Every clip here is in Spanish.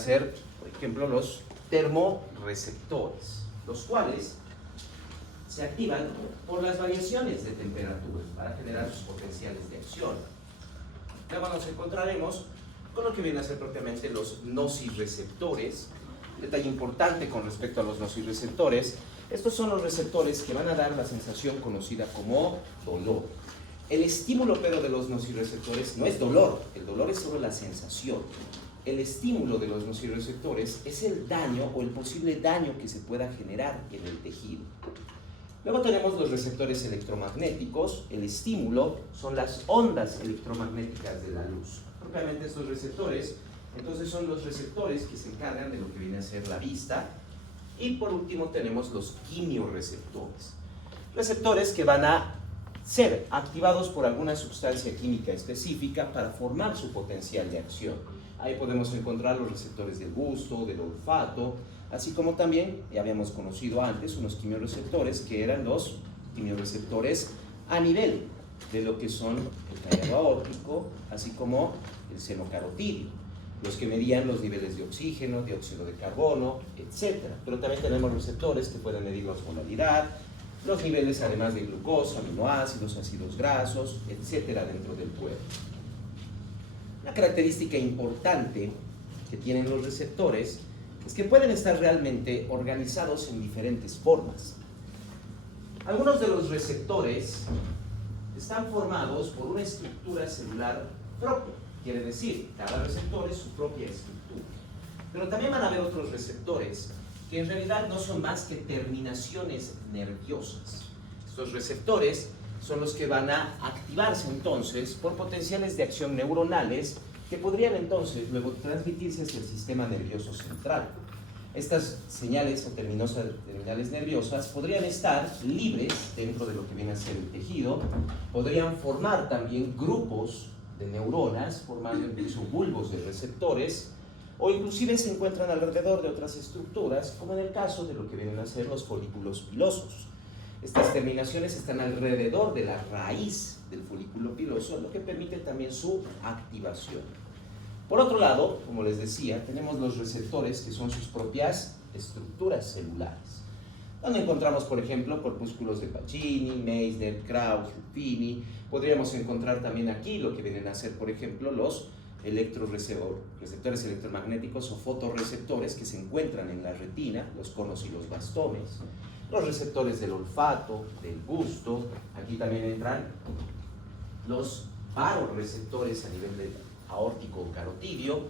ser, por ejemplo, los termorreceptores, los cuales se activan por las variaciones de temperatura para generar sus potenciales de acción. Luego nos encontraremos con lo que vienen a ser propiamente los nocireceptores. Un detalle importante con respecto a los nocireceptores: estos son los receptores que van a dar la sensación conocida como dolor. El estímulo, pero, de los nocireceptores no es dolor, el dolor es solo la sensación. El estímulo de los nocireceptores es el daño o el posible daño que se pueda generar en el tejido. Luego tenemos los receptores electromagnéticos. El estímulo son las ondas electromagnéticas de la luz. Propiamente estos receptores, entonces, son los receptores que se encargan de lo que viene a ser la vista. Y por último tenemos los quimiorreceptores. Receptores que van a ser activados por alguna sustancia química específica para formar su potencial de acción. Ahí podemos encontrar los receptores del gusto, del olfato, así como también, ya habíamos conocido antes, unos quimiorreceptores que eran los quimiorreceptores a nivel de lo que son el callado aórtico, así como el seno carotídeo, los que medían los niveles de oxígeno, dióxido de carbono, etc. Pero también tenemos receptores que pueden medir la osmolaridad, los niveles además de glucosa, aminoácidos, ácidos grasos, etc. dentro del cuerpo. Una característica importante que tienen los receptores es que pueden estar realmente organizados en diferentes formas. Algunos de los receptores están formados por una estructura celular propia, quiere decir, cada receptor es su propia estructura. Pero también van a haber otros receptores que en realidad no son más que terminaciones nerviosas. Estos receptores son los que van a activarse entonces por potenciales de acción neuronales que podrían entonces luego transmitirse hacia el sistema nervioso central. Estas señales o terminales nerviosas podrían estar libres dentro de lo que viene a ser el tejido, podrían formar también grupos de neuronas, formando incluso bulbos de receptores, o inclusive se encuentran alrededor de otras estructuras, como en el caso de lo que vienen a ser los folículos pilosos. Estas terminaciones están alrededor de la raíz del folículo piloso, lo que permite también su activación. Por otro lado, como les decía, tenemos los receptores, que son sus propias estructuras celulares, donde encontramos, por ejemplo, corpúsculos de Pacini, Meissner, Krauss, Ruffini. Podríamos encontrar también aquí lo que vienen a ser, por ejemplo, los receptores electromagnéticos o fotorreceptores que se encuentran en la retina, los conos y los bastones, los receptores del olfato, del gusto. Aquí también entran los baroreceptores a nivel de aórtico o carotídeo.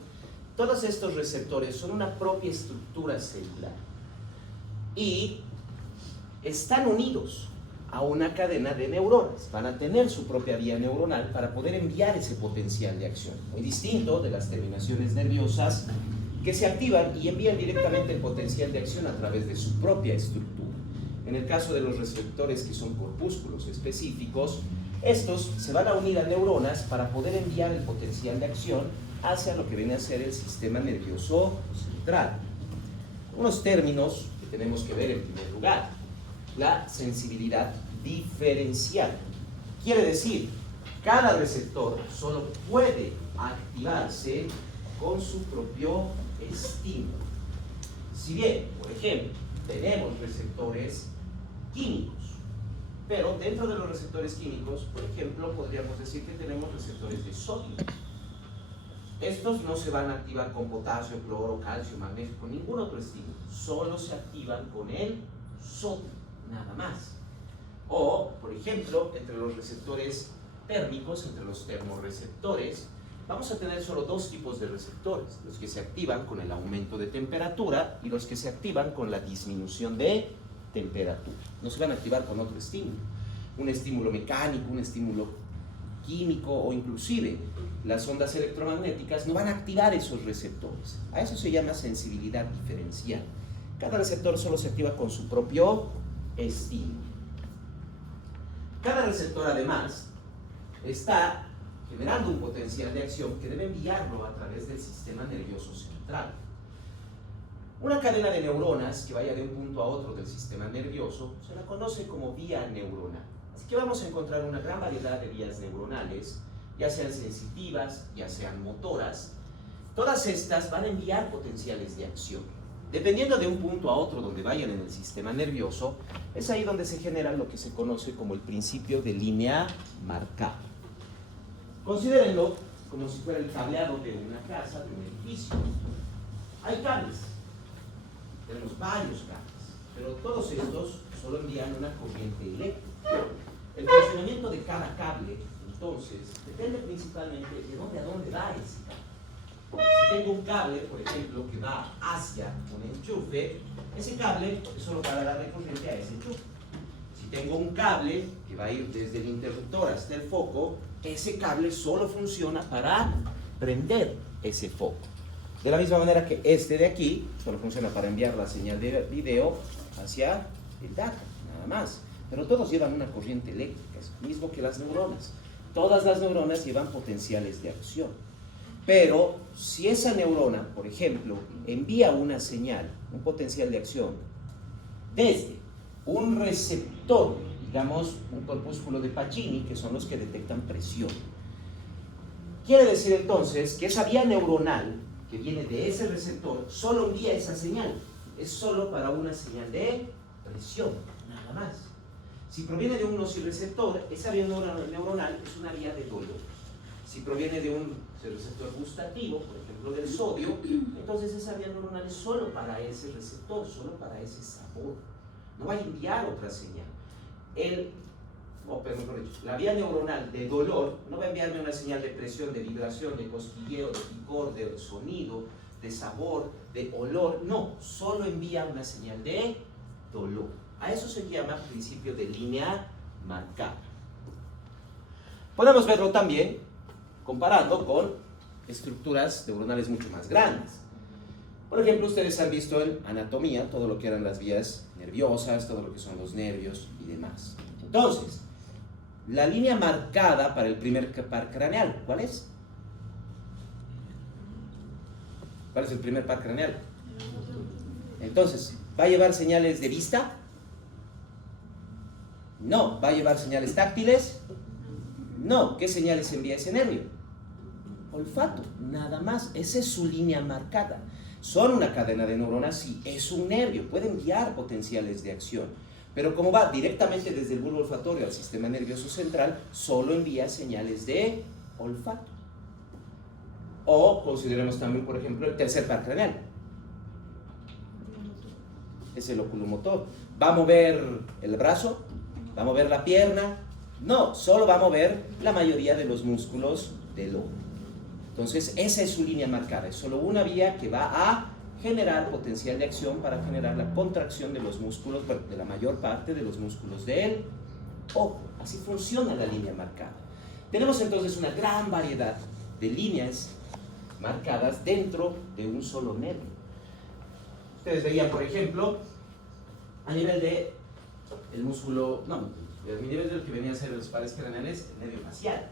Todos estos receptores son una propia estructura celular y están unidos a una cadena de neuronas. Van a tener su propia vía neuronal para poder enviar ese potencial de acción, muy distinto de las terminaciones nerviosas que se activan y envían directamente el potencial de acción a través de su propia estructura. En el caso de los receptores, que son corpúsculos específicos, estos se van a unir a neuronas para poder enviar el potencial de acción hacia lo que viene a ser el sistema nervioso central. Unos términos que tenemos que ver en primer lugar: la sensibilidad diferencial. Quiere decir, cada receptor solo puede activarse con su propio estímulo. Si bien, por ejemplo, tenemos receptores químicos, pero dentro de los receptores químicos, por ejemplo, podríamos decir que tenemos receptores de sodio. Estos no se van a activar con potasio, cloro, calcio, magnesio, con ningún otro estímulo. Solo se activan con el sodio, nada más. O, por ejemplo, entre los receptores térmicos, entre los termorreceptores, vamos a tener solo dos tipos de receptores: los que se activan con el aumento de temperatura y los que se activan con la disminución de temperatura. No se van a activar con otro estímulo, un estímulo mecánico, un estímulo químico, o inclusive las ondas electromagnéticas no van a activar esos receptores. A eso se llama sensibilidad diferencial. Cada receptor solo se activa con su propio estímulo. Cada receptor, además, está generando un potencial de acción que debe enviarlo a través del sistema nervioso central. Una cadena de neuronas que vaya de un punto a otro del sistema nervioso se la conoce como vía neuronal. Así que vamos a encontrar una gran variedad de vías neuronales, ya sean sensitivas, ya sean motoras, Todas estas van a enviar potenciales de acción. Dependiendo de un punto a otro donde vayan en el sistema nervioso, es ahí donde se genera lo que se conoce como el principio de línea marcada. Considérenlo como si fuera el cableado de una casa, de un edificio. Hay cables, tenemos varios cables, pero todos estos solo envían una corriente eléctrica. El funcionamiento de cada cable, entonces, depende principalmente de dónde a dónde va ese cable. Si tengo un cable, por ejemplo, que va hacia un enchufe, ese cable es solo para darle corriente a ese enchufe. Si tengo un cable que va a ir desde el interruptor hasta el foco, ese cable solo funciona para prender ese foco. De la misma manera que este de aquí solo funciona para enviar la señal de video hacia el DAC, nada más. Pero todos llevan una corriente eléctrica, es lo mismo que las neuronas. Todas las neuronas llevan potenciales de acción. Pero si esa neurona, por ejemplo, envía una señal, un potencial de acción, desde un receptor, digamos un corpúsculo de Pacini, que son los que detectan presión, quiere decir entonces que esa vía neuronal que viene de ese receptor solo envía esa señal, es solo para una señal de presión, nada más. Si proviene de un nociceptor, esa vía neuronal es una vía de dolor. Si proviene de un receptor gustativo, por ejemplo del sodio, entonces esa vía neuronal es solo para ese receptor, solo para ese sabor. No va a enviar otra señal. La vía neuronal de dolor no va a enviarme una señal de presión, de vibración, de cosquilleo, de picor, de sonido, de sabor, de olor. No, solo envía una señal de dolor. A eso se llama principio de línea marcada. Podemos verlo también comparando con estructuras neuronales mucho más grandes. Por ejemplo, ustedes han visto en anatomía todo lo que eran las vías nerviosas, todo lo que son los nervios y demás. Entonces, la línea marcada para el primer par craneal, ¿cuál es? ¿Cuál es el primer par craneal? Entonces, ¿va a llevar señales de vista? No. ¿Va a llevar señales táctiles? No. ¿Qué señales envía ese nervio? Olfato, nada más. Esa es su línea marcada. Son una cadena de neuronas, sí, es un nervio, puede enviar potenciales de acción, pero como va directamente desde el bulbo olfatorio al sistema nervioso central, solo envía señales de olfato. O consideremos también, por ejemplo, el tercer par craneal. Es el oculomotor. ¿Va a mover el brazo? ¿Va a mover la pierna? No, solo va a mover la mayoría de los músculos del ojo. Entonces, esa es su línea marcada, es solo una vía que va a generar potencial de acción para generar la contracción de los músculos, de la mayor parte de los músculos del ojo. Así funciona la línea marcada. Tenemos entonces una gran variedad de líneas marcadas dentro de un solo nervio. Ustedes veían, por ejemplo, a nivel de el músculo, no, a nivel de lo que venían a ser los pares craneales, el nervio facial.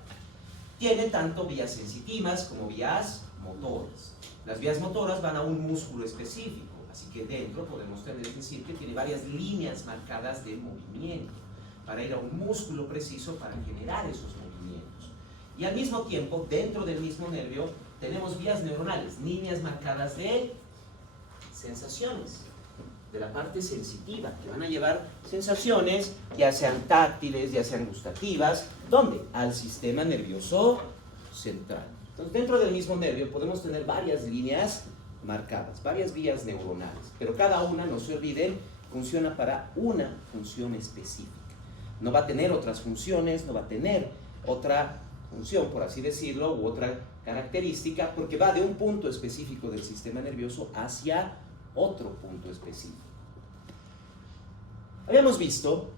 Tiene tanto vías sensitivas como vías motoras. Las vías motoras van a un músculo específico, así que dentro podemos decir que tiene varias líneas marcadas de movimiento para ir a un músculo preciso para generar esos movimientos. Y al mismo tiempo, dentro del mismo nervio, tenemos vías neuronales, líneas marcadas de sensaciones, de la parte sensitiva, que van a llevar sensaciones, ya sean táctiles, ya sean gustativas. ¿Dónde? Al sistema nervioso central. Entonces, dentro del mismo nervio podemos tener varias líneas marcadas, varias vías neuronales, pero cada una, no se olviden, funciona para una función específica. No va a tener otras funciones, no va a tener otra función, por así decirlo, u otra característica, porque va de un punto específico del sistema nervioso hacia otro punto específico. Habíamos visto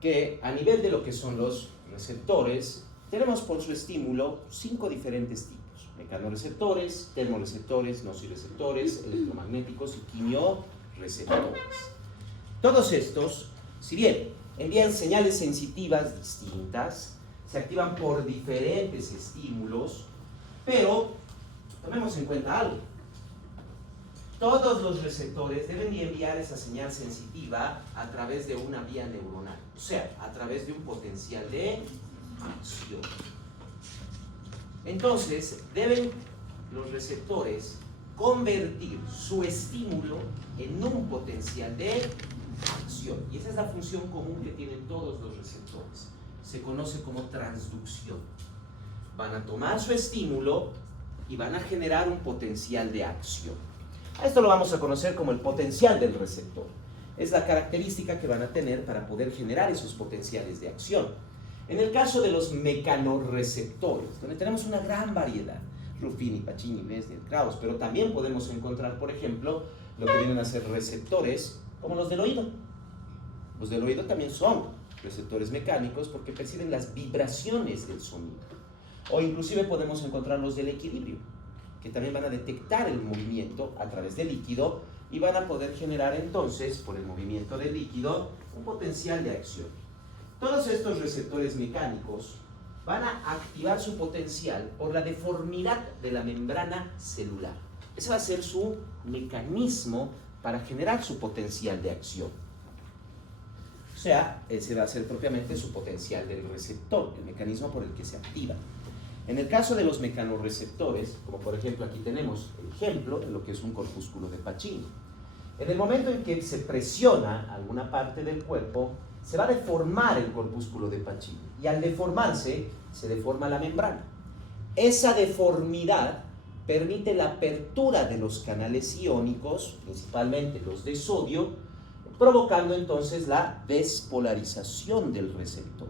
que a nivel de lo que son los receptores, tenemos por su estímulo 5 diferentes tipos: mecanoreceptores, termoreceptores, nociceptores, electromagnéticos y quimioreceptores. Todos estos, si bien envían señales sensitivas distintas, se activan por diferentes estímulos, pero tomemos en cuenta algo. Todos los receptores deben enviar esa señal sensitiva a través de una vía neuronal, o sea, a través de un potencial de acción. Entonces, deben los receptores convertir su estímulo en un potencial de acción. Y esa es la función común que tienen todos los receptores. Se conoce como transducción. Van a tomar su estímulo y van a generar un potencial de acción. A esto lo vamos a conocer como el potencial del receptor. Es la característica que van a tener para poder generar esos potenciales de acción. En el caso de los mecanorreceptores, donde tenemos una gran variedad, Ruffini, Pacini, Mesner, Krauss, pero también podemos encontrar, por ejemplo, lo que vienen a ser receptores como los del oído. Los del oído también son receptores mecánicos porque perciben las vibraciones del sonido. O inclusive podemos encontrar los del equilibrio, que también van a detectar el movimiento a través del líquido y van a poder generar entonces, por el movimiento del líquido, un potencial de acción. Todos estos receptores mecánicos van a activar su potencial por la deformidad de la membrana celular. Ese va a ser su mecanismo para generar su potencial de acción. O sea, ese va a ser propiamente su potencial del receptor, el mecanismo por el que se activa. En el caso de los mecanorreceptores, como por ejemplo aquí tenemos el ejemplo de lo que es un corpúsculo de Pacini. En el momento en que se presiona alguna parte del cuerpo, se va a deformar el corpúsculo de Pacini. Y al deformarse, se deforma la membrana. Esa deformidad permite la apertura de los canales iónicos, principalmente los de sodio, provocando entonces la despolarización del receptor.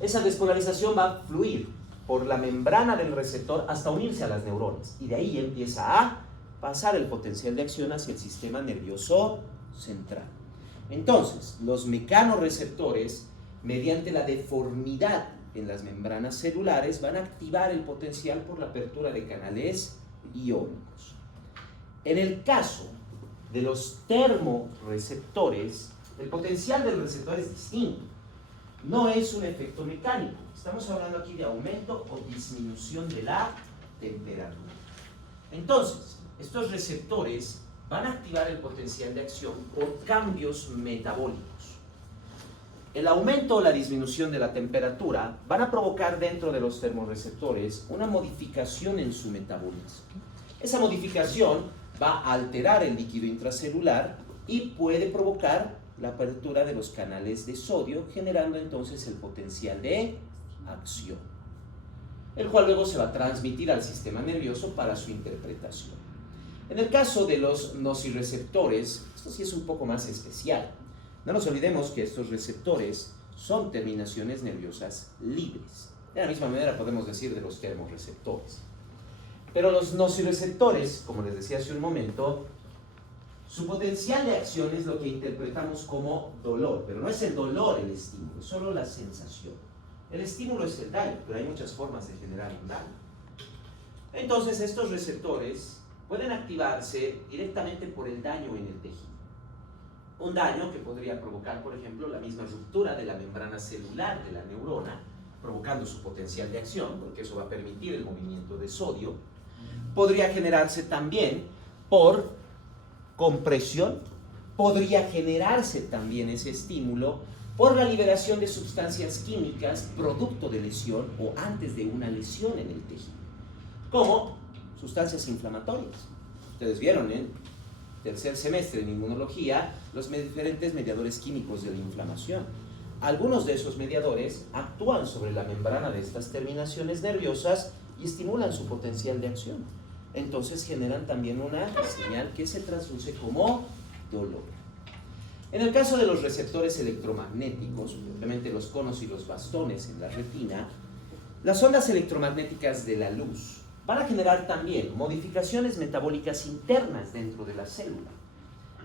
Esa despolarización va a fluir por la membrana del receptor hasta unirse a las neuronas. Y de ahí empieza a pasar el potencial de acción hacia el sistema nervioso central. Entonces, los mecanorreceptores, mediante la deformidad en las membranas celulares, van a activar el potencial por la apertura de canales iónicos. En el caso de los termorreceptores, el potencial del receptor es distinto. No es un efecto mecánico. Estamos hablando aquí de aumento o disminución de la temperatura. Entonces, estos receptores van a activar el potencial de acción por cambios metabólicos. El aumento o la disminución de la temperatura van a provocar dentro de los termorreceptores una modificación en su metabolismo. Esa modificación va a alterar el líquido intracelular y puede provocar la apertura de los canales de sodio, generando entonces el potencial de acción, el cual luego se va a transmitir al sistema nervioso para su interpretación. En el caso de los nociceptores, esto sí es un poco más especial. No nos olvidemos que estos receptores son terminaciones nerviosas libres. De la misma manera podemos decir de los termorreceptores. Pero los nociceptores, como les decía hace un momento, su potencial de acción es lo que interpretamos como dolor, pero no es el dolor el estímulo, es solo la sensación. El estímulo es el daño, pero hay muchas formas de generar un daño. Entonces estos receptores pueden activarse directamente por el daño en el tejido. Un daño que podría provocar, por ejemplo, la misma ruptura de la membrana celular de la neurona, provocando su potencial de acción, porque eso va a permitir el movimiento de sodio. Podría generarse también por compresión, podría generarse también ese estímulo por la liberación de sustancias químicas producto de lesión o antes de una lesión en el tejido, como sustancias inflamatorias. Ustedes vieron en tercer semestre en inmunología los diferentes mediadores químicos de la inflamación. Algunos de esos mediadores actúan sobre la membrana de estas terminaciones nerviosas y estimulan su potencial de acción. Entonces generan también una señal que se traduce como dolor. En el caso de los receptores electromagnéticos, obviamente los conos y los bastones en la retina, las ondas electromagnéticas de la luz van a generar también modificaciones metabólicas internas dentro de la célula.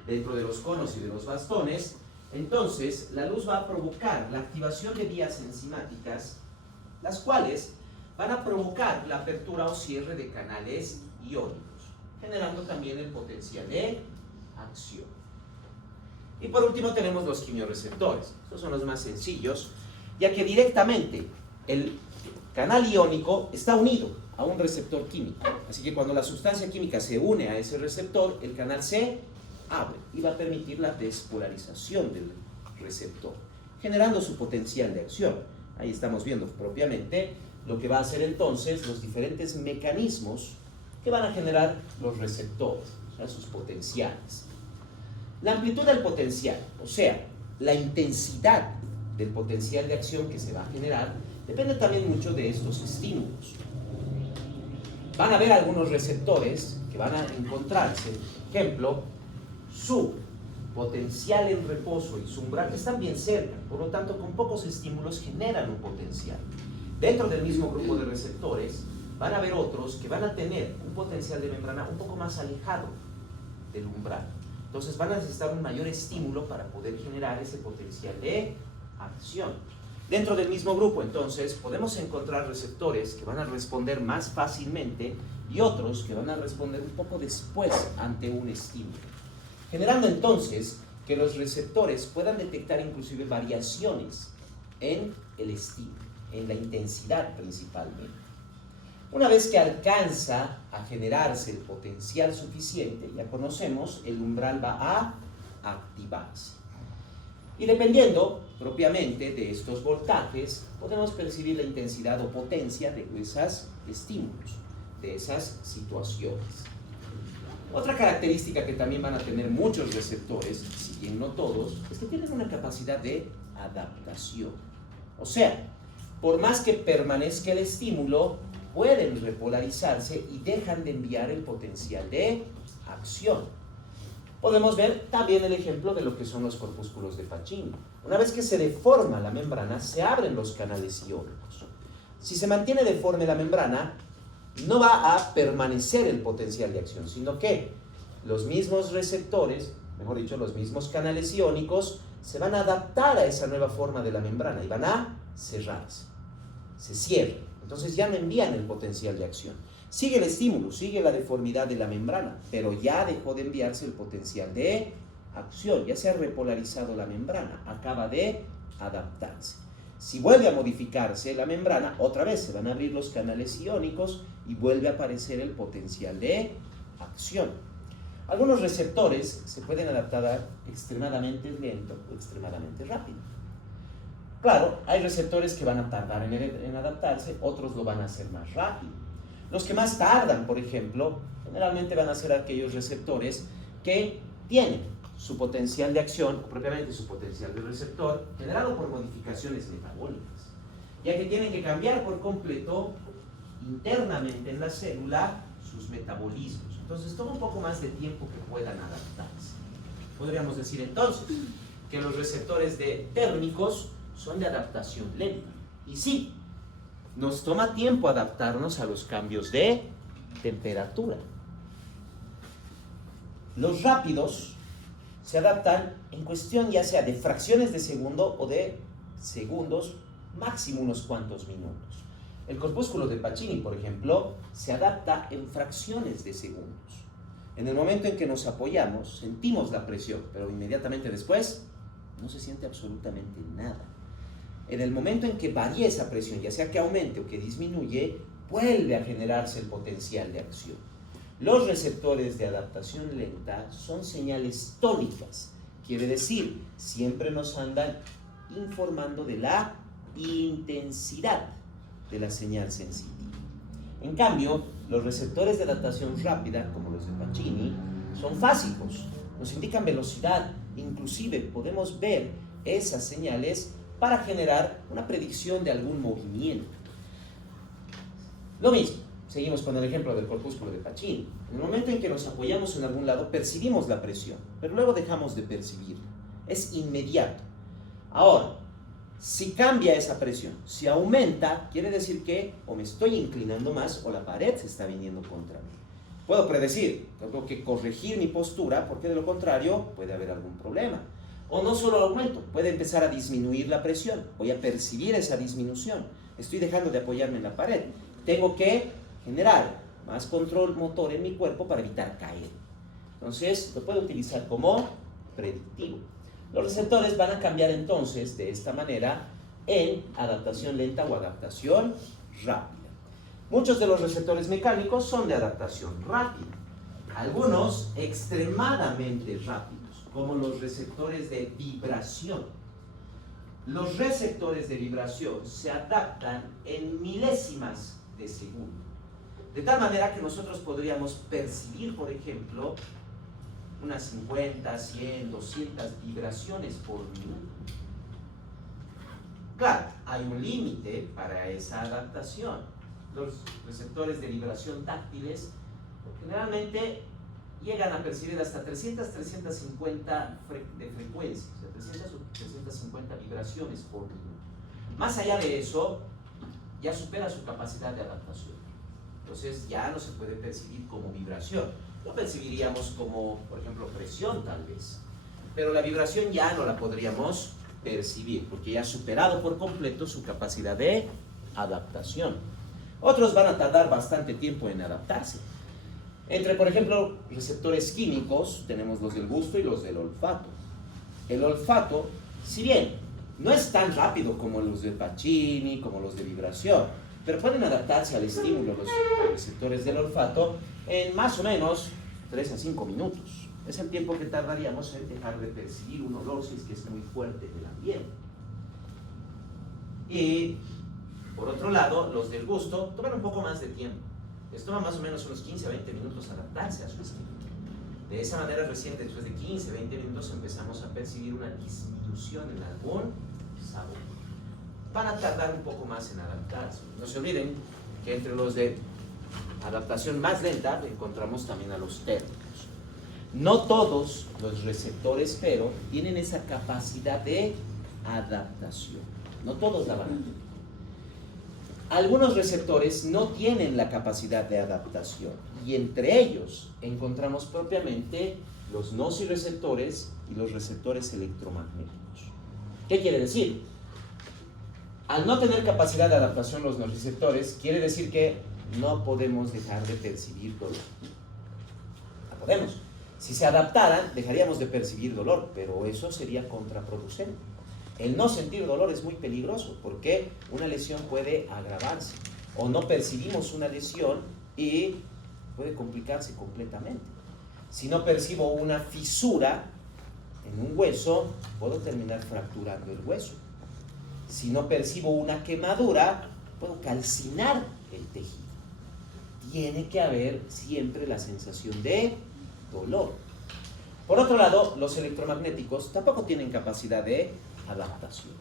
Dentro de los conos y de los bastones, entonces la luz va a provocar la activación de vías enzimáticas, las cuales van a provocar la apertura o cierre de canales iónicos, generando también el potencial de acción. Y por último tenemos los quimiorreceptores. Estos son los más sencillos, ya que directamente el canal iónico está unido a un receptor químico. Así que cuando la sustancia química se une a ese receptor, el canal se abre y va a permitir la despolarización del receptor, generando su potencial de acción. Ahí estamos viendo propiamente lo que va a hacer entonces los diferentes mecanismos que van a generar los receptores, o sea, sus potenciales. La amplitud del potencial, o sea, la intensidad del potencial de acción que se va a generar, depende también mucho de estos estímulos. Van a haber algunos receptores que van a encontrarse, por ejemplo, su potencial en reposo y su umbral que están bien cerca, por lo tanto con pocos estímulos generan un potencial. Dentro del mismo grupo de receptores van a haber otros que van a tener un potencial de membrana un poco más alejado del umbral. Entonces van a necesitar un mayor estímulo para poder generar ese potencial de acción. Dentro del mismo grupo, entonces, podemos encontrar receptores que van a responder más fácilmente y otros que van a responder un poco después ante un estímulo, generando entonces que los receptores puedan detectar inclusive variaciones en el estímulo, en la intensidad principalmente. Una vez que alcanza a generarse el potencial suficiente, ya conocemos, el umbral va a activarse. Y dependiendo propiamente de estos voltajes, podemos percibir la intensidad o potencia de esos estímulos, de esas situaciones. Otra característica que también van a tener muchos receptores, si bien no todos, es que tienen una capacidad de adaptación. O sea, por más que permanezca el estímulo, pueden repolarizarse y dejan de enviar el potencial de acción. Podemos ver también el ejemplo de lo que son los corpúsculos de Pacini. Una vez que se deforma la membrana, se abren los canales iónicos. Si se mantiene deforme la membrana, no va a permanecer el potencial de acción, sino que los mismos receptores, mejor dicho, los mismos canales iónicos, se van a adaptar a esa nueva forma de la membrana y van a cerrarse. Se cierran. Entonces ya no envían el potencial de acción. Sigue el estímulo, sigue la deformidad de la membrana, pero ya dejó de enviarse el potencial de acción, ya se ha repolarizado la membrana, acaba de adaptarse. Si vuelve a modificarse la membrana, otra vez se van a abrir los canales iónicos y vuelve a aparecer el potencial de acción. Algunos receptores se pueden adaptar extremadamente lento o extremadamente rápido. Claro, hay receptores que van a tardar en adaptarse, otros lo van a hacer más rápido. Los que más tardan, por ejemplo, generalmente van a ser aquellos receptores que tienen su potencial de acción, o propiamente su potencial de receptor, generado por modificaciones metabólicas, ya que tienen que cambiar por completo internamente en la célula sus metabolismos. Entonces toma un poco más de tiempo que puedan adaptarse. Podríamos decir entonces que los receptores térmicos son de adaptación lenta. Y sí, nos toma tiempo adaptarnos a los cambios de temperatura. Los rápidos se adaptan en cuestión ya sea de fracciones de segundo o de segundos, máximo unos cuantos minutos. El corpúsculo de Pacini, por ejemplo, se adapta en fracciones de segundos. En el momento en que nos apoyamos, sentimos la presión, pero inmediatamente después no se siente absolutamente nada. En el momento en que varía esa presión, ya sea que aumente o que disminuye, vuelve a generarse el potencial de acción. Los receptores de adaptación lenta son señales tónicas, quiere decir, siempre nos andan informando de la intensidad de la señal sensitiva. En cambio, los receptores de adaptación rápida, como los de Pacini, son fásicos, nos indican velocidad, inclusive podemos ver esas señales para generar una predicción de algún movimiento. Lo mismo, seguimos con el ejemplo del corpúsculo de Pacini. En el momento en que nos apoyamos en algún lado, percibimos la presión, pero luego dejamos de percibirla. Es inmediato. Ahora, si cambia esa presión, si aumenta, quiere decir que o me estoy inclinando más o la pared se está viniendo contra mí. Puedo predecir, tengo que corregir mi postura porque de lo contrario puede haber algún problema. O no solo aumento, puede empezar a disminuir la presión. Voy a percibir esa disminución. Estoy dejando de apoyarme en la pared. Tengo que generar más control motor en mi cuerpo para evitar caer. Entonces, lo puedo utilizar como predictivo. Los receptores van a cambiar entonces de esta manera en adaptación lenta o adaptación rápida. Muchos de los receptores mecánicos son de adaptación rápida. Algunos extremadamente rápidos, como los receptores de vibración. Los receptores de vibración se adaptan en milésimas de segundo. De tal manera que nosotros podríamos percibir, por ejemplo, unas 50, 100, 200 vibraciones por minuto. Claro, hay un límite para esa adaptación. Los receptores de vibración táctiles generalmente llegan a percibir hasta 300, 350 de frecuencia, o sea, 300 o 350 vibraciones por minuto. Más allá de eso, ya supera su capacidad de adaptación. Entonces ya no se puede percibir como vibración. Lo percibiríamos como, por ejemplo, presión tal vez. Pero la vibración ya no la podríamos percibir, porque ya ha superado por completo su capacidad de adaptación. Otros van a tardar bastante tiempo en adaptarse. Entre, por ejemplo, receptores químicos, tenemos los del gusto y los del olfato. El olfato, si bien no es tan rápido como los de Pacini, como los de vibración, pero pueden adaptarse al estímulo los receptores del olfato en más o menos 3 a 5 minutos. Es el tiempo que tardaríamos en dejar de percibir un olor si es que es muy fuerte en el ambiente. Y, por otro lado, los del gusto toman un poco más de tiempo. Les toma más o menos unos 15 a 20 minutos adaptarse a su estímulo. De esa manera, recién después de 15 a 20 minutos empezamos a percibir una disminución en algún sabor. Van a tardar un poco más en adaptarse. No se olviden que entre los de adaptación más lenta encontramos también a los térmicos. No todos los receptores, pero tienen esa capacidad de adaptación. No todos la van a tener. Algunos receptores no tienen la capacidad de adaptación y entre ellos encontramos propiamente los nocireceptores y los receptores electromagnéticos. ¿Qué quiere decir? Al no tener capacidad de adaptación los nocireceptores, quiere decir que no podemos dejar de percibir dolor. No podemos. Si se adaptaran, dejaríamos de percibir dolor, pero eso sería contraproducente. El no sentir dolor es muy peligroso porque una lesión puede agravarse o no percibimos una lesión y puede complicarse completamente. Si no percibo una fisura en un hueso, puedo terminar fracturando el hueso. Si no percibo una quemadura, puedo calcinar el tejido. Tiene que haber siempre la sensación de dolor. Por otro lado, los electromagnéticos tampoco tienen capacidad de adaptación.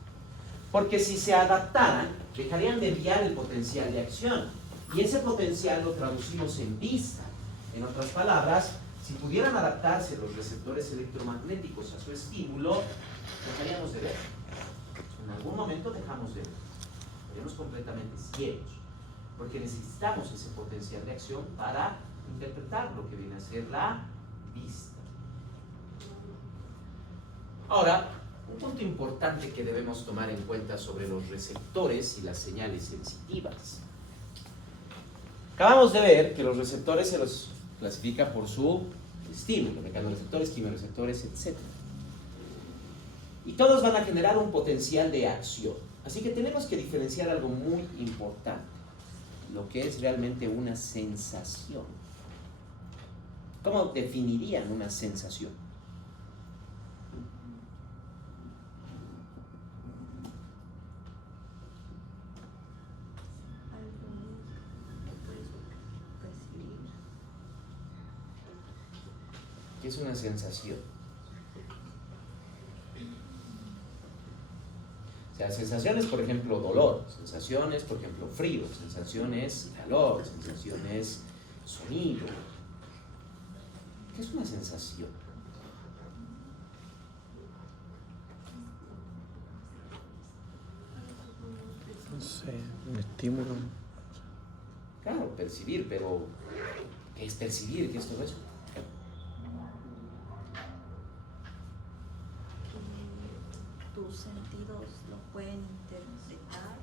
Porque si se adaptaran, dejarían de enviar el potencial de acción. Y ese potencial lo traducimos en vista. En otras palabras, si pudieran adaptarse los receptores electromagnéticos a su estímulo, dejaríamos de ver. En algún momento dejamos de ver. Estaríamos completamente ciegos. Porque necesitamos ese potencial de acción para interpretar lo que viene a ser la vista. Ahora, un punto importante que debemos tomar en cuenta sobre los receptores y las señales sensitivas. Acabamos de ver que los receptores se los clasifica por su estímulo, mecanorreceptores, quimioreceptores, etc. Y todos van a generar un potencial de acción. Así que tenemos que diferenciar algo muy importante, lo que es realmente una sensación. ¿Cómo definirían una sensación? ¿Qué es una sensación? O sea, sensaciones, por ejemplo, dolor, sensaciones, por ejemplo, frío, sensaciones, calor, sensaciones, sonido. ¿Qué es una sensación? No sé, un estímulo. Claro, percibir, pero ¿qué es percibir? ¿Qué es todo eso? Tus sentidos lo pueden interpretar.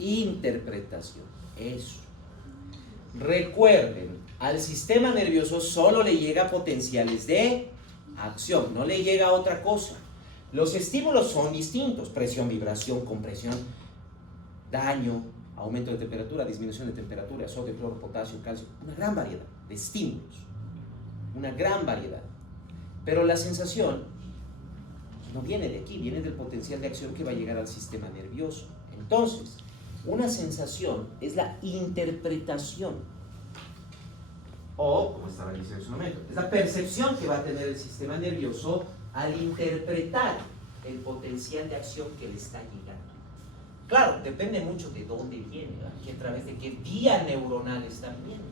Interpretación, eso. Recuerden, al sistema nervioso solo le llega potenciales de acción, no le llega otra cosa. Los estímulos son distintos: presión, vibración, compresión, daño, aumento de temperatura, disminución de temperatura, sodio, cloro, potasio, calcio, una gran variedad de estímulos, una gran variedad. Pero la sensación no viene de aquí, viene del potencial de acción que va a llegar al sistema nervioso. Entonces, Una sensación es la interpretación, o, como estaba diciendo en su momento, es la percepción que va a tener el sistema nervioso al interpretar el potencial de acción que le está llegando. Claro, depende mucho de dónde viene, ¿verdad? Y a través de qué vía neuronal está viniendo.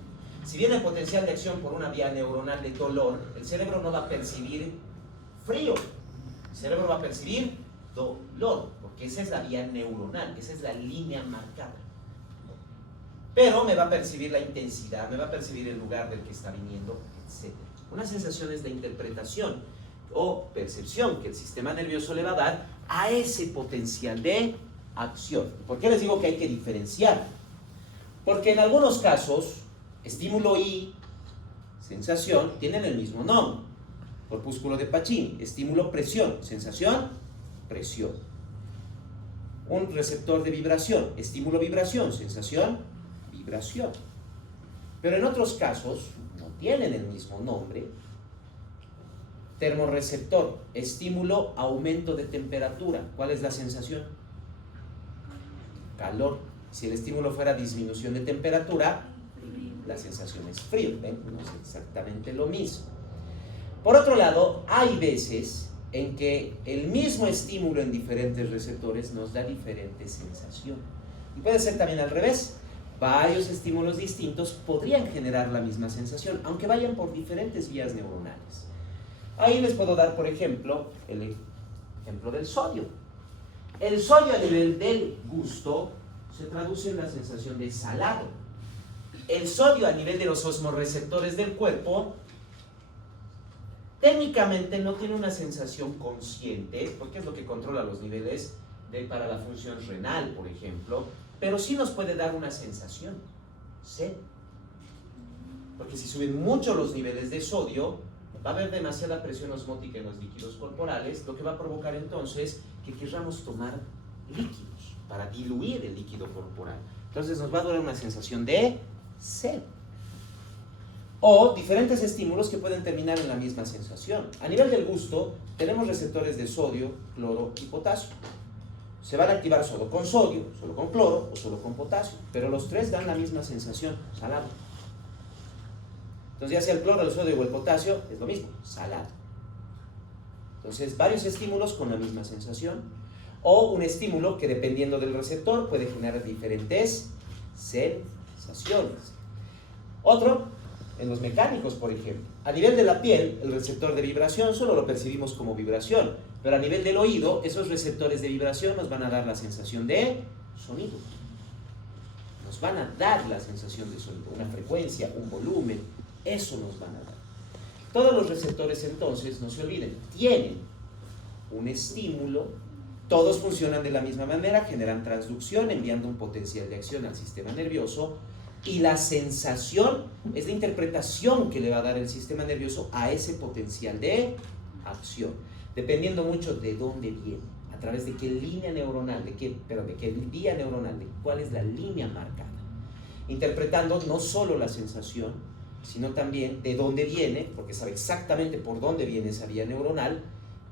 Si viene el potencial de acción por una vía neuronal de dolor, el cerebro no va a percibir frío, el cerebro va a percibir dolor, porque esa es la vía neuronal, esa es la línea marcada. Pero me va a percibir la intensidad, me va a percibir el lugar del que está viniendo, etc. Una sensación es la interpretación o percepción que el sistema nervioso le va a dar a ese potencial de acción. ¿Por qué les digo que hay que diferenciar? Porque en algunos casos, estímulo y sensación tienen el mismo nombre. Corpúsculo de Pacini, estímulo, presión, sensación, presión. Un receptor de vibración, estímulo, vibración, sensación, vibración. Pero en otros casos no tienen el mismo nombre. Termorreceptor, estímulo, aumento de temperatura. ¿Cuál es la sensación? Calor. Si el estímulo fuera disminución de temperatura, la sensación es frío. ¿Ven? No es exactamente lo mismo. Por otro lado, hay veces en que el mismo estímulo en diferentes receptores nos da diferente sensación. Y puede ser también al revés. Varios estímulos distintos podrían generar la misma sensación, aunque vayan por diferentes vías neuronales. Ahí les puedo dar, por ejemplo, el ejemplo del sodio. El sodio a nivel del gusto se traduce en la sensación de salado. El sodio a nivel de los osmorreceptores del cuerpo técnicamente no tiene una sensación consciente, porque es lo que controla los niveles para la función renal, por ejemplo, pero sí nos puede dar una sensación, sed. Porque si suben mucho los niveles de sodio, va a haber demasiada presión osmótica en los líquidos corporales, lo que va a provocar entonces que querramos tomar líquidos para diluir el líquido corporal. Entonces nos va a dar una sensación de sed. O diferentes estímulos que pueden terminar en la misma sensación. A nivel del gusto, tenemos receptores de sodio, cloro y potasio. Se van a activar solo con sodio, solo con cloro o solo con potasio, pero los tres dan la misma sensación, salado. Entonces ya sea el cloro, el sodio o el potasio, es lo mismo, salado. Entonces varios estímulos con la misma sensación, o un estímulo que dependiendo del receptor puede generar diferentes sensaciones. Otro, en los mecánicos, por ejemplo. A nivel de la piel, el receptor de vibración solo lo percibimos como vibración, pero a nivel del oído, esos receptores de vibración nos van a dar la sensación de sonido. Nos van a dar la sensación de sonido, una frecuencia, un volumen, eso nos van a dar. Todos los receptores entonces, no se olviden, tienen un estímulo, todos funcionan de la misma manera, generan transducción, enviando un potencial de acción al sistema nervioso, y la sensación es la interpretación que le va a dar el sistema nervioso a ese potencial de acción, dependiendo mucho de dónde viene, a través de qué línea neuronal, de qué vía neuronal, de cuál es la línea marcada, interpretando no solo la sensación, sino también de dónde viene, porque sabe exactamente por dónde viene esa vía neuronal,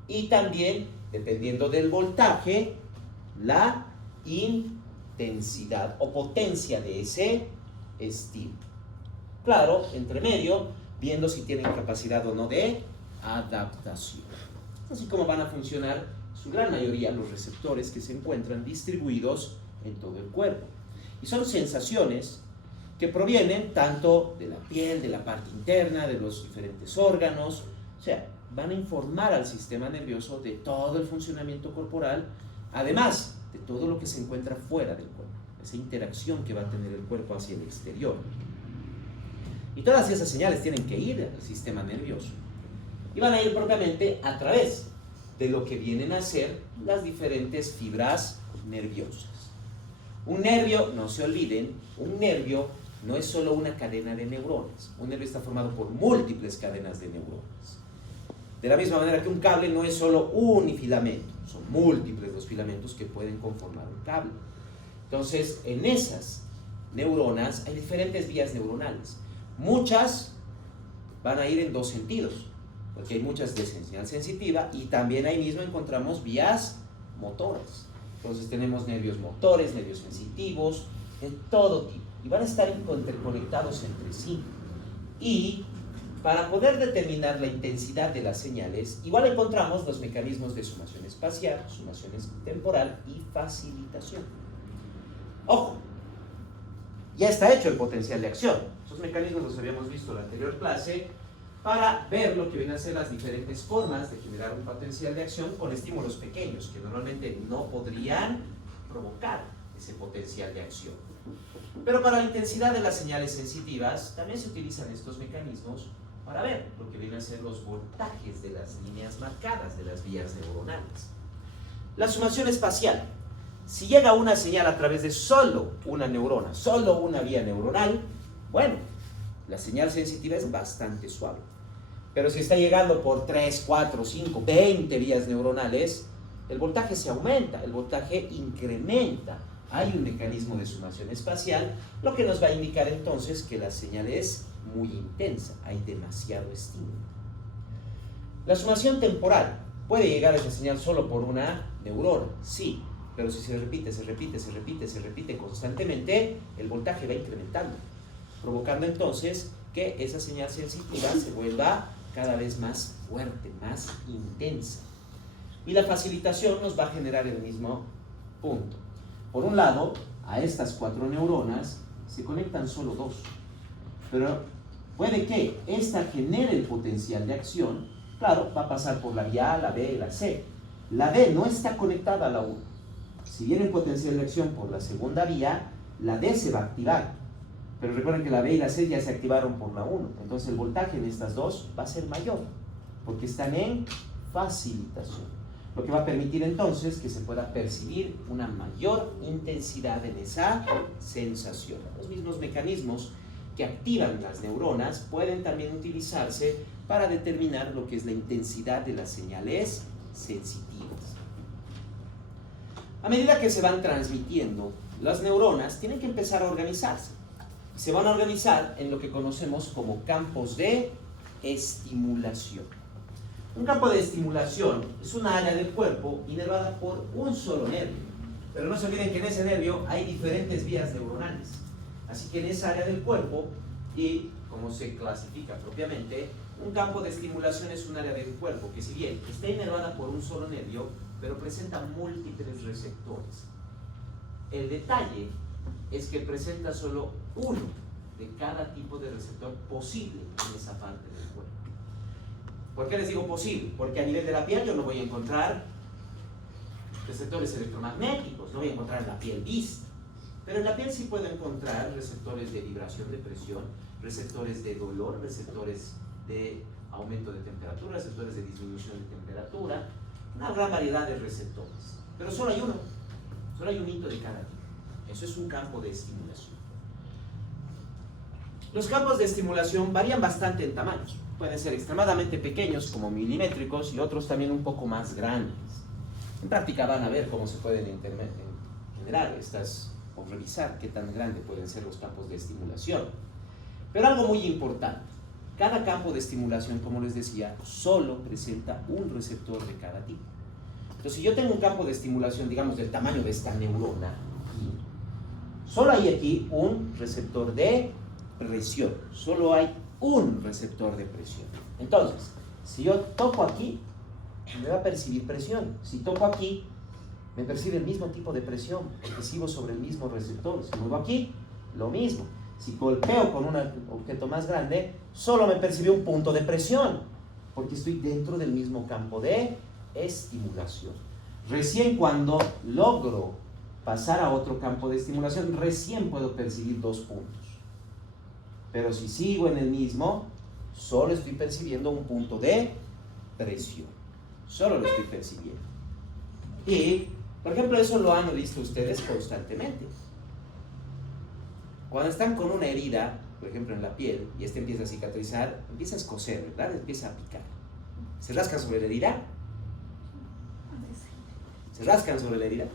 y también, dependiendo del voltaje, la intensidad o potencia de ese estímulo. Claro, entre medio, viendo si tienen capacidad o no de adaptación. Así como van a funcionar su gran mayoría los receptores que se encuentran distribuidos en todo el cuerpo. Y son sensaciones que provienen tanto de la piel, de la parte interna, de los diferentes órganos, o sea, van a informar al sistema nervioso de todo el funcionamiento corporal, además de todo lo que se encuentra fuera del cuerpo, esa interacción que va a tener el cuerpo hacia el exterior. Y todas esas señales tienen que ir al sistema nervioso. Y van a ir propiamente a través de lo que vienen a ser las diferentes fibras nerviosas. Un nervio, no se olviden, un nervio no es solo una cadena de neuronas. Un nervio está formado por múltiples cadenas de neuronas. De la misma manera que un cable no es solo un filamento, son múltiples los filamentos que pueden conformar un cable. Entonces, en esas neuronas hay diferentes vías neuronales. Muchas van a ir en dos sentidos, porque hay muchas de señal sensitiva y también ahí mismo encontramos vías motoras. Entonces tenemos nervios motores, nervios sensitivos, de todo tipo. Y van a estar interconectados entre sí. Y para poder determinar la intensidad de las señales, igual encontramos los mecanismos de sumación espacial, sumación temporal y facilitación. Ojo, ya está hecho el potencial de acción. Esos mecanismos los habíamos visto en la anterior clase para ver lo que vienen a ser las diferentes formas de generar un potencial de acción con estímulos pequeños que normalmente no podrían provocar ese potencial de acción. Pero para la intensidad de las señales sensitivas también se utilizan estos mecanismos para ver lo que vienen a ser los voltajes de las líneas marcadas de las vías neuronales. La sumación espacial. Si llega una señal a través de solo una neurona, solo una vía neuronal, bueno, la señal sensitiva es bastante suave. Pero si está llegando por 3, 4, 5, 20 vías neuronales, el voltaje se aumenta, el voltaje incrementa. Hay un mecanismo de sumación espacial, lo que nos va a indicar entonces que la señal es muy intensa, hay demasiado estímulo. La sumación temporal. ¿Puede llegar esa señal solo por una neurona? Sí, pero si se repite constantemente, el voltaje va incrementando, provocando entonces que esa señal sensitiva se vuelva cada vez más fuerte, más intensa. Y la facilitación nos va a generar el mismo punto. Por un lado, a estas 4 neuronas se conectan solo 2, pero puede que esta genere el potencial de acción. Claro, va a pasar por la vía A, la B y la C. La D no está conectada a la 1. Si viene el potencial de acción por la segunda vía, la D se va a activar. Pero recuerden que la B y la C ya se activaron por la 1. Entonces el voltaje en estas dos va a ser mayor, porque están en facilitación. Lo que va a permitir entonces que se pueda percibir una mayor intensidad en esa sensación. Los mismos mecanismos que activan las neuronas pueden también utilizarse para determinar lo que es la intensidad de las señales sensitivas. A medida que se van transmitiendo, las neuronas tienen que empezar a organizarse. Se van a organizar en lo que conocemos como campos de estimulación. Un campo de estimulación es una área del cuerpo inervada por un solo nervio. Pero no se olviden que en ese nervio hay diferentes vías neuronales. Así que en esa área del cuerpo, y como se clasifica propiamente, un campo de estimulación es un área del cuerpo que, si bien está inervada por un solo nervio, pero presenta múltiples receptores. El detalle es que presenta solo uno de cada tipo de receptor posible en esa parte del cuerpo. ¿Por qué les digo posible? Porque a nivel de la piel yo no voy a encontrar receptores electromagnéticos, no voy a encontrar en la piel vista. Pero en la piel sí puedo encontrar receptores de vibración de presión, receptores de dolor, receptores de aumento de temperatura, receptores de disminución de temperatura, una gran variedad de receptores. Pero solo hay uno, solo hay un hito de cada tipo. Eso es un campo de estimulación. Los campos de estimulación varían bastante en tamaños. Pueden ser extremadamente pequeños, como milimétricos, y otros también un poco más grandes. En práctica van a ver cómo se pueden generar estas, o revisar qué tan grandes pueden ser los campos de estimulación. Pero algo muy importante, cada campo de estimulación, como les decía, solo presenta un receptor de cada tipo. Entonces, si yo tengo un campo de estimulación, digamos, del tamaño de esta neurona, solo hay aquí un receptor de presión, solo hay un receptor de presión. Entonces, si yo toco aquí, me va a percibir presión. Si toco aquí, me percibe el mismo tipo de presión, porque sigo sobre el mismo receptor. Si muevo aquí, lo mismo. Si golpeo con un objeto más grande, solo me percibe un punto de presión, porque estoy dentro del mismo campo de estimulación. Recién cuando logro pasar a otro campo de estimulación, recién puedo percibir 2 puntos. Pero si sigo en el mismo, solo estoy percibiendo un punto de presión. Solo lo estoy percibiendo. Y, por ejemplo, eso lo han visto ustedes constantemente. Cuando están con una herida, por ejemplo en la piel, y esta empieza a cicatrizar, empieza a escocer, ¿verdad? Empieza a picar. ¿Se rascan sobre la herida? ¿Se rascan sobre la herida?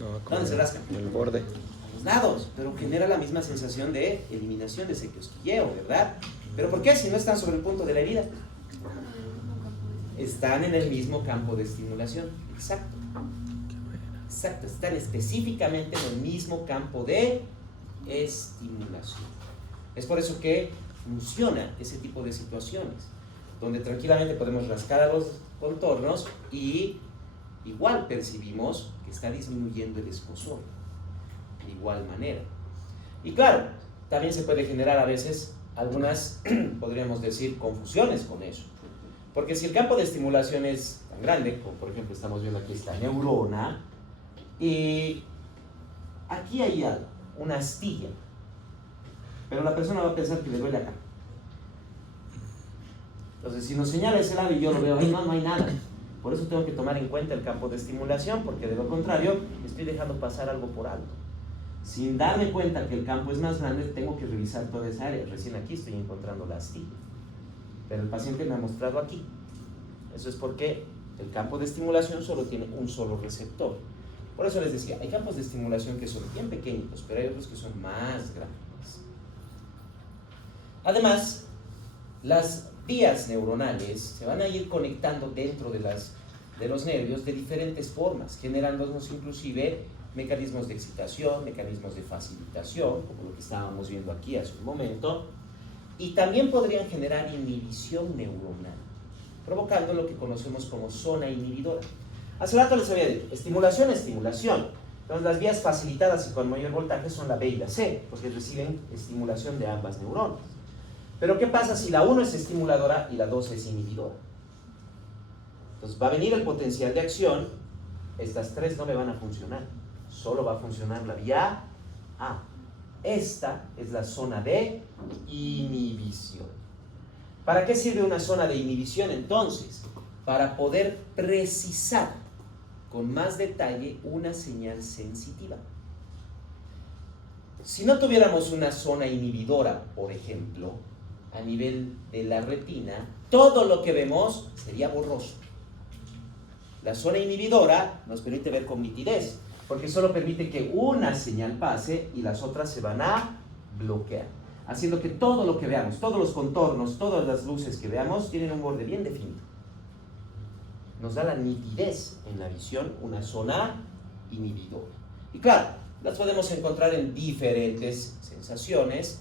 No, ¿Dónde se rascan? en el borde. A los lados, pero genera la misma sensación de eliminación, de ese cosquilleo, ¿verdad? ¿Pero por qué si no están sobre el punto de la herida? Están en el mismo campo de estimulación, exacto. Exacto, están específicamente en el mismo campo de estimulación. Es por eso que funciona ese tipo de situaciones, donde tranquilamente podemos rascar a los contornos y igual percibimos que está disminuyendo el escozor, de igual manera. Y claro, también se puede generar a veces algunas, podríamos decir, confusiones con eso. Porque si el campo de estimulación es tan grande, como por ejemplo estamos viendo aquí esta neurona, y aquí hay algo, una astilla, pero la persona va a pensar que le duele acá. Entonces, si nos señala ese lado y yo lo veo ahí, no hay nada. Por eso tengo que tomar en cuenta el campo de estimulación, porque de lo contrario, estoy dejando pasar algo por alto. Sin darme cuenta que el campo es más grande, tengo que revisar toda esa área. Recién aquí estoy encontrando la astilla, pero el paciente me ha mostrado aquí. Eso es porque el campo de estimulación solo tiene un solo receptor. Por eso les decía, hay campos de estimulación que son bien pequeñitos, pero hay otros que son más grandes. Además, las vías neuronales se van a ir conectando dentro de los nervios de diferentes formas, generándonos inclusive mecanismos de excitación, mecanismos de facilitación, como lo que estábamos viendo aquí hace un momento, y también podrían generar inhibición neuronal, provocando lo que conocemos como zona inhibidora. Hace rato les había dicho, estimulación, estimulación. Entonces las vías facilitadas y con mayor voltaje son la B y la C, porque reciben estimulación de ambas neuronas. Pero ¿qué pasa si la 1 es estimuladora y la 2 es inhibidora? Entonces va a venir el potencial de acción, estas tres no me van a funcionar, solo va a funcionar la vía A. Esta es la zona de inhibición. ¿Para qué sirve una zona de inhibición entonces? Para poder precisar con más detalle una señal sensitiva. Si no tuviéramos una zona inhibidora, por ejemplo, a nivel de la retina, todo lo que vemos sería borroso. La zona inhibidora nos permite ver con nitidez, porque solo permite que una señal pase y las otras se van a bloquear, haciendo que todo lo que veamos, todos los contornos, todas las luces que veamos, tienen un borde bien definido. Nos da la nitidez en la visión, una zona inhibidora. Y claro, las podemos encontrar en diferentes sensaciones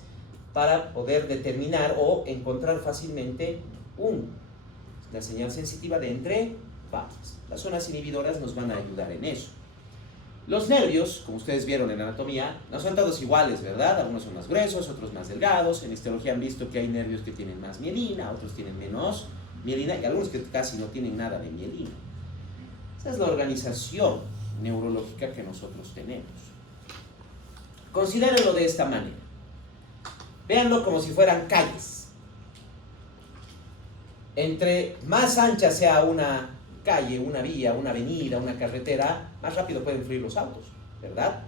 para poder determinar o encontrar fácilmente una señal sensitiva de entre varias. Las zonas inhibidoras nos van a ayudar en eso. Los nervios, como ustedes vieron en anatomía, no son todos iguales, ¿verdad? Algunos son más gruesos, otros más delgados. En histología han visto que hay nervios que tienen más mielina, otros tienen menos mielina y algunos que casi no tienen nada de mielina. Esa es la organización neurológica que nosotros tenemos. Considérenlo de esta manera. Véanlo como si fueran calles. Entre más ancha sea una calle, una vía, una avenida, una carretera, más rápido pueden fluir los autos, ¿verdad?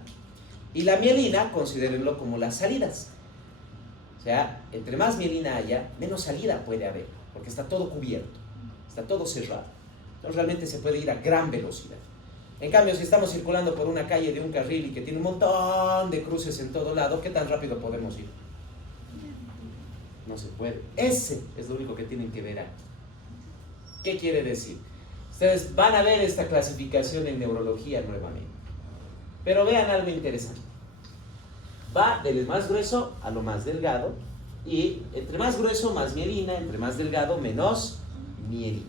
Y la mielina, considérenlo como las salidas. O sea, entre más mielina haya, menos salida puede haber, porque está todo cubierto, está todo cerrado. Entonces realmente se puede ir a gran velocidad. En cambio, si estamos circulando por una calle de un carril y que tiene un montón de cruces en todo lado, ¿qué tan rápido podemos ir? No se puede. Ese es lo único que tienen que ver aquí. ¿Qué quiere decir? Ustedes van a ver esta clasificación en neurología nuevamente. Pero vean algo interesante. Va del más grueso a lo más delgado. Y entre más grueso, más mielina. Entre más delgado, menos mielina.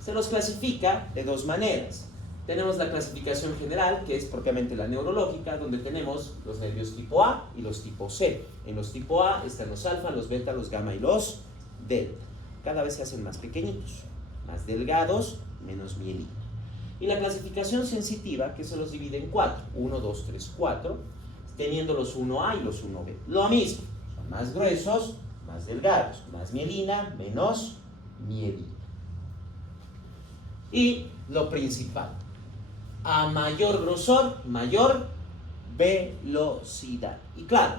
Se los clasifica de dos maneras. Tenemos la clasificación general, que es propiamente la neurológica, donde tenemos los nervios tipo A y los tipo C. En los tipo A están los alfa, los beta, los gamma y los delta. Cada vez se hacen más pequeñitos, más delgados, menos mielina. Y la clasificación sensitiva, que se los divide en 4, 1, 2, 3, 4, teniendo los 1A y los 1B. Lo mismo, son más gruesos, más delgados, más mielina, menos mielina. Y lo principal, a mayor grosor, mayor velocidad. Y claro,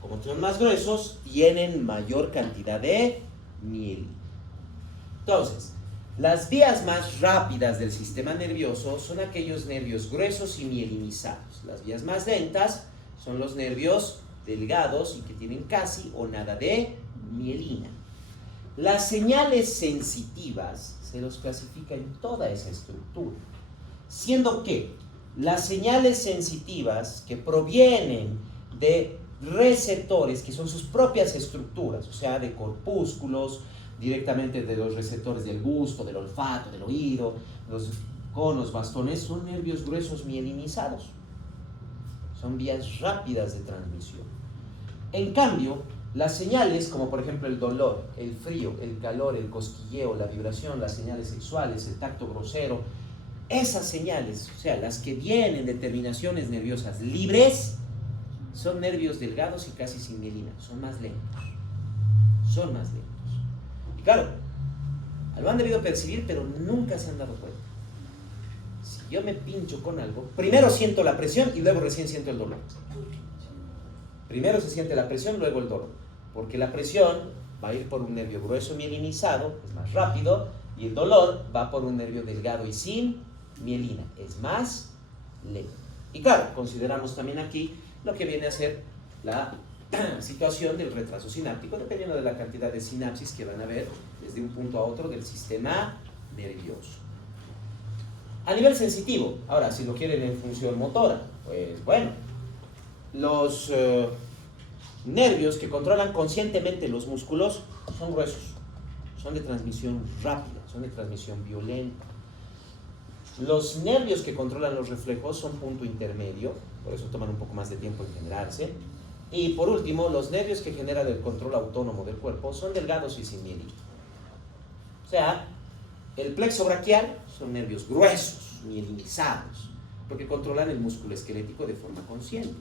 como son más gruesos, tienen mayor cantidad de mielina. Entonces, las vías más rápidas del sistema nervioso son aquellos nervios gruesos y mielinizados. Las vías más lentas son los nervios delgados y que tienen casi o nada de mielina. Las señales sensitivas se los clasifica en toda esa estructura, siendo que las señales sensitivas que provienen de receptores, que son sus propias estructuras, o sea, de corpúsculos, directamente de los receptores del gusto, del olfato, del oído, los conos, bastones, son nervios gruesos mielinizados. Son vías rápidas de transmisión. En cambio, las señales, como por ejemplo el dolor, el frío, el calor, el cosquilleo, la vibración, las señales sexuales, el tacto grosero, esas señales, o sea, las que vienen de terminaciones nerviosas libres, son nervios delgados y casi sin mielina, son más lentos. Son más lentos. Y claro, lo han debido percibir, pero nunca se han dado cuenta. Si yo me pincho con algo, primero siento la presión y luego recién siento el dolor. Primero se siente la presión, luego el dolor. Porque la presión va a ir por un nervio grueso mielinizado, es más rápido, y el dolor va por un nervio delgado y sin mielina, es más lento. Y claro, consideramos también aquí lo que viene a ser la situación del retraso sináptico, dependiendo de la cantidad de sinapsis que van a haber desde un punto a otro del sistema nervioso. A nivel sensitivo, ahora si lo quieren en función motora, pues bueno, los nervios que controlan conscientemente los músculos son gruesos, son de transmisión rápida, son de transmisión violenta. Los nervios que controlan los reflejos son punto intermedio, por eso toman un poco más de tiempo en generarse. Y por último, los nervios que generan el control autónomo del cuerpo son delgados y sin mielina. O sea, el plexo braquial son nervios gruesos, mielinizados, porque controlan el músculo esquelético de forma consciente.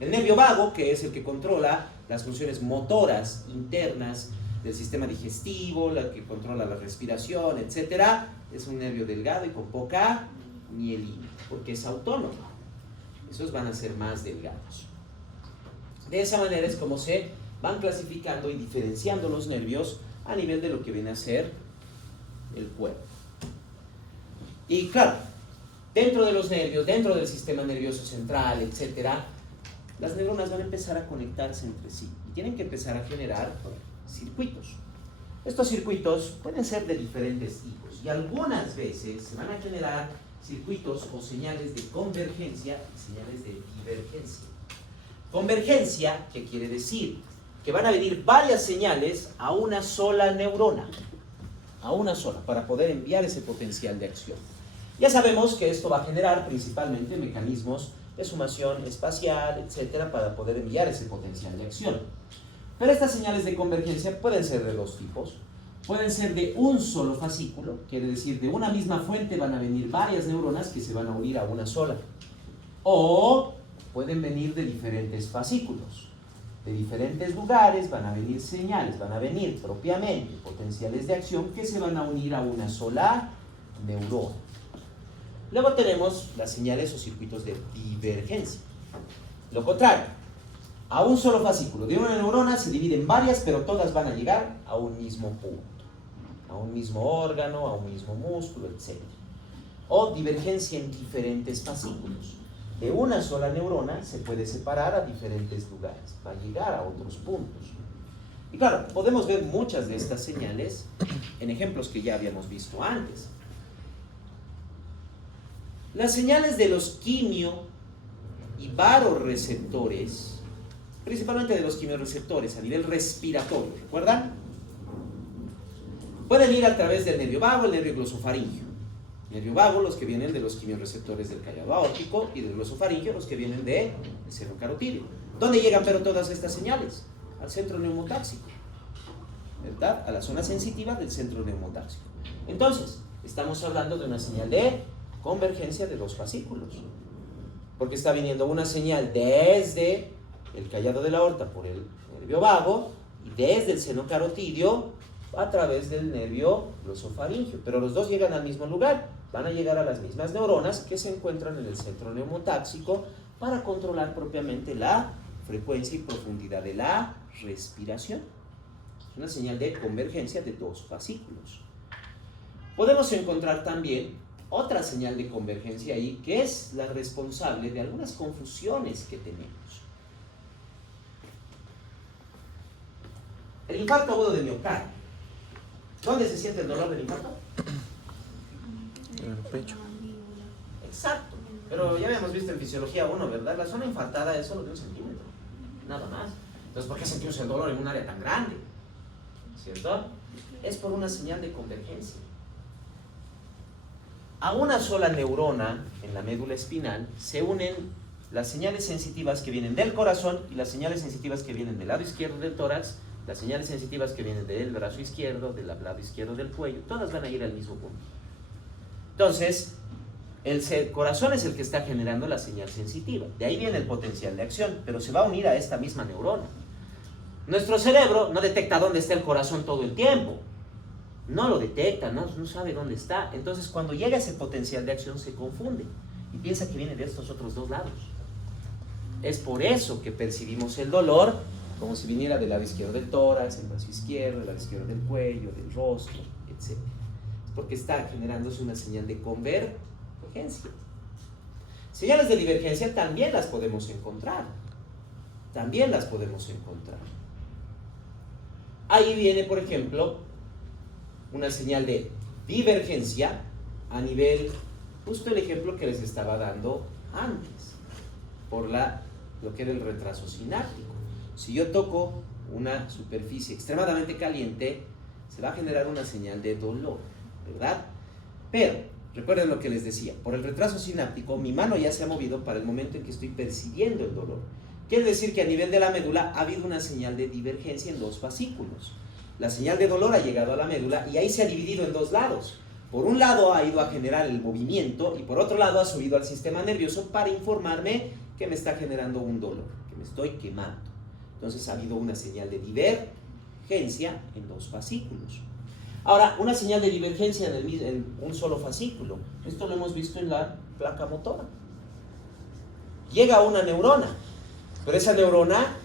El nervio vago, que es el que controla las funciones motoras internas del sistema digestivo, la que controla la respiración, etc., es un nervio delgado y con poca mielina, porque es autónomo. Esos van a ser más delgados. De esa manera es como se van clasificando y diferenciando los nervios a nivel de lo que viene a ser el cuerpo. Y claro, dentro de los nervios, dentro del sistema nervioso central, etc., las neuronas van a empezar a conectarse entre sí y tienen que empezar a generar circuitos. Estos circuitos pueden ser de diferentes tipos y algunas veces se van a generar circuitos o señales de convergencia y señales de divergencia. Convergencia, ¿qué quiere decir? Que van a venir varias señales a una sola neurona, a una sola, para poder enviar ese potencial de acción. Ya sabemos que esto va a generar principalmente mecanismos de sumación espacial, etcétera, para poder enviar ese potencial de acción. Pero estas señales de convergencia pueden ser de dos tipos. Pueden ser de un solo fascículo, quiere decir, de una misma fuente van a venir varias neuronas que se van a unir a una sola. O pueden venir de diferentes fascículos. De diferentes lugares van a venir señales, van a venir propiamente potenciales de acción que se van a unir a una sola neurona. Luego tenemos las señales o circuitos de divergencia. Lo contrario, a un solo fascículo de una neurona se dividen varias, pero todas van a llegar a un mismo punto, a un mismo órgano, a un mismo músculo, etc. O divergencia en diferentes fascículos. De una sola neurona se puede separar a diferentes lugares, va a llegar a otros puntos. Y claro, podemos ver muchas de estas señales en ejemplos que ya habíamos visto antes. Las señales de los quimio y baroreceptores, principalmente de los quimioreceptores a nivel respiratorio, ¿recuerdan? Pueden ir a través del nervio vago, el nervio glosofaringeo. Nervio vago, los que vienen de los quimioreceptores del callado aórtico, y del glosofaringeo, los que vienen del seno carotídeo. ¿Dónde llegan pero todas estas señales? Al centro neumotáxico, ¿verdad? A la zona sensitiva del centro neumotáxico. Entonces, estamos hablando de una señal de convergencia de dos fascículos, porque está viniendo una señal desde el callado de la aorta por el nervio vago y desde el seno carotídeo a través del nervio glosofaringeo, pero los dos llegan al mismo lugar, van a llegar a las mismas neuronas que se encuentran en el centro neumotáxico para controlar propiamente la frecuencia y profundidad de la respiración. Es una señal de convergencia de dos fascículos. Podemos encontrar también otra señal de convergencia ahí, que es la responsable de algunas confusiones que tenemos. El infarto agudo de miocardio. ¿Dónde se siente el dolor del infarto? En el pecho. Exacto. Pero ya habíamos visto en Fisiología 1, ¿verdad? La zona infartada es solo de 1 centímetro, nada más. Entonces, ¿por qué sentimos el dolor en un área tan grande? ¿Cierto? Es por una señal de convergencia. A una sola neurona en la médula espinal se unen las señales sensitivas que vienen del corazón y las señales sensitivas que vienen del lado izquierdo del tórax, las señales sensitivas que vienen del brazo izquierdo, del lado izquierdo del cuello, todas van a ir al mismo punto. Entonces, el corazón es el que está generando la señal sensitiva. De ahí viene el potencial de acción, pero se va a unir a esta misma neurona. Nuestro cerebro no detecta dónde está el corazón todo el tiempo. No lo detecta, no sabe dónde está. Entonces, cuando llega ese potencial de acción, se confunde y piensa que viene de estos otros dos lados. Es por eso que percibimos el dolor como si viniera del lado izquierdo del tórax, el brazo izquierdo, el lado izquierdo del cuello, del rostro, etc. Es porque está generándose una señal de convergencia. Señales de divergencia también las podemos encontrar. También las podemos encontrar. Ahí viene, por ejemplo, una señal de divergencia a nivel, justo el ejemplo que les estaba dando antes, por lo que era el retraso sináptico. Si yo toco una superficie extremadamente caliente, se va a generar una señal de dolor, ¿verdad? Pero, recuerden lo que les decía, por el retraso sináptico, mi mano ya se ha movido para el momento en que estoy percibiendo el dolor. Quiere decir que a nivel de la médula ha habido una señal de divergencia en dos fascículos. La señal de dolor ha llegado a la médula y ahí se ha dividido en dos lados. Por un lado ha ido a generar el movimiento y por otro lado ha subido al sistema nervioso para informarme que me está generando un dolor, que me estoy quemando. Entonces ha habido una señal de divergencia en dos fascículos. Ahora, una señal de divergencia en un solo fascículo. Esto lo hemos visto en la placa motora. Llega a una neurona, pero esa neurona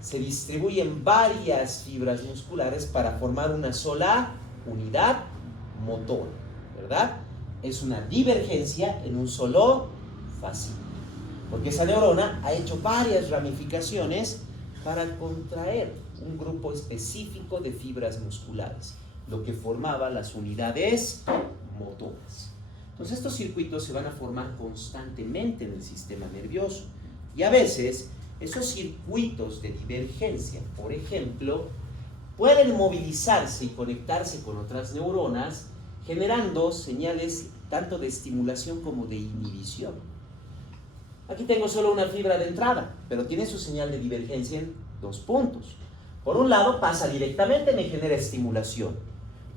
se distribuye en varias fibras musculares para formar una sola unidad motora, ¿verdad? Es una divergencia en un solo fascículo, porque esa neurona ha hecho varias ramificaciones para contraer un grupo específico de fibras musculares, lo que formaba las unidades motoras. Entonces estos circuitos se van a formar constantemente en el sistema nervioso y a veces esos circuitos de divergencia, por ejemplo, pueden movilizarse y conectarse con otras neuronas, generando señales tanto de estimulación como de inhibición. Aquí tengo solo una fibra de entrada, pero tiene su señal de divergencia en dos puntos. Por un lado, pasa directamente, me genera estimulación.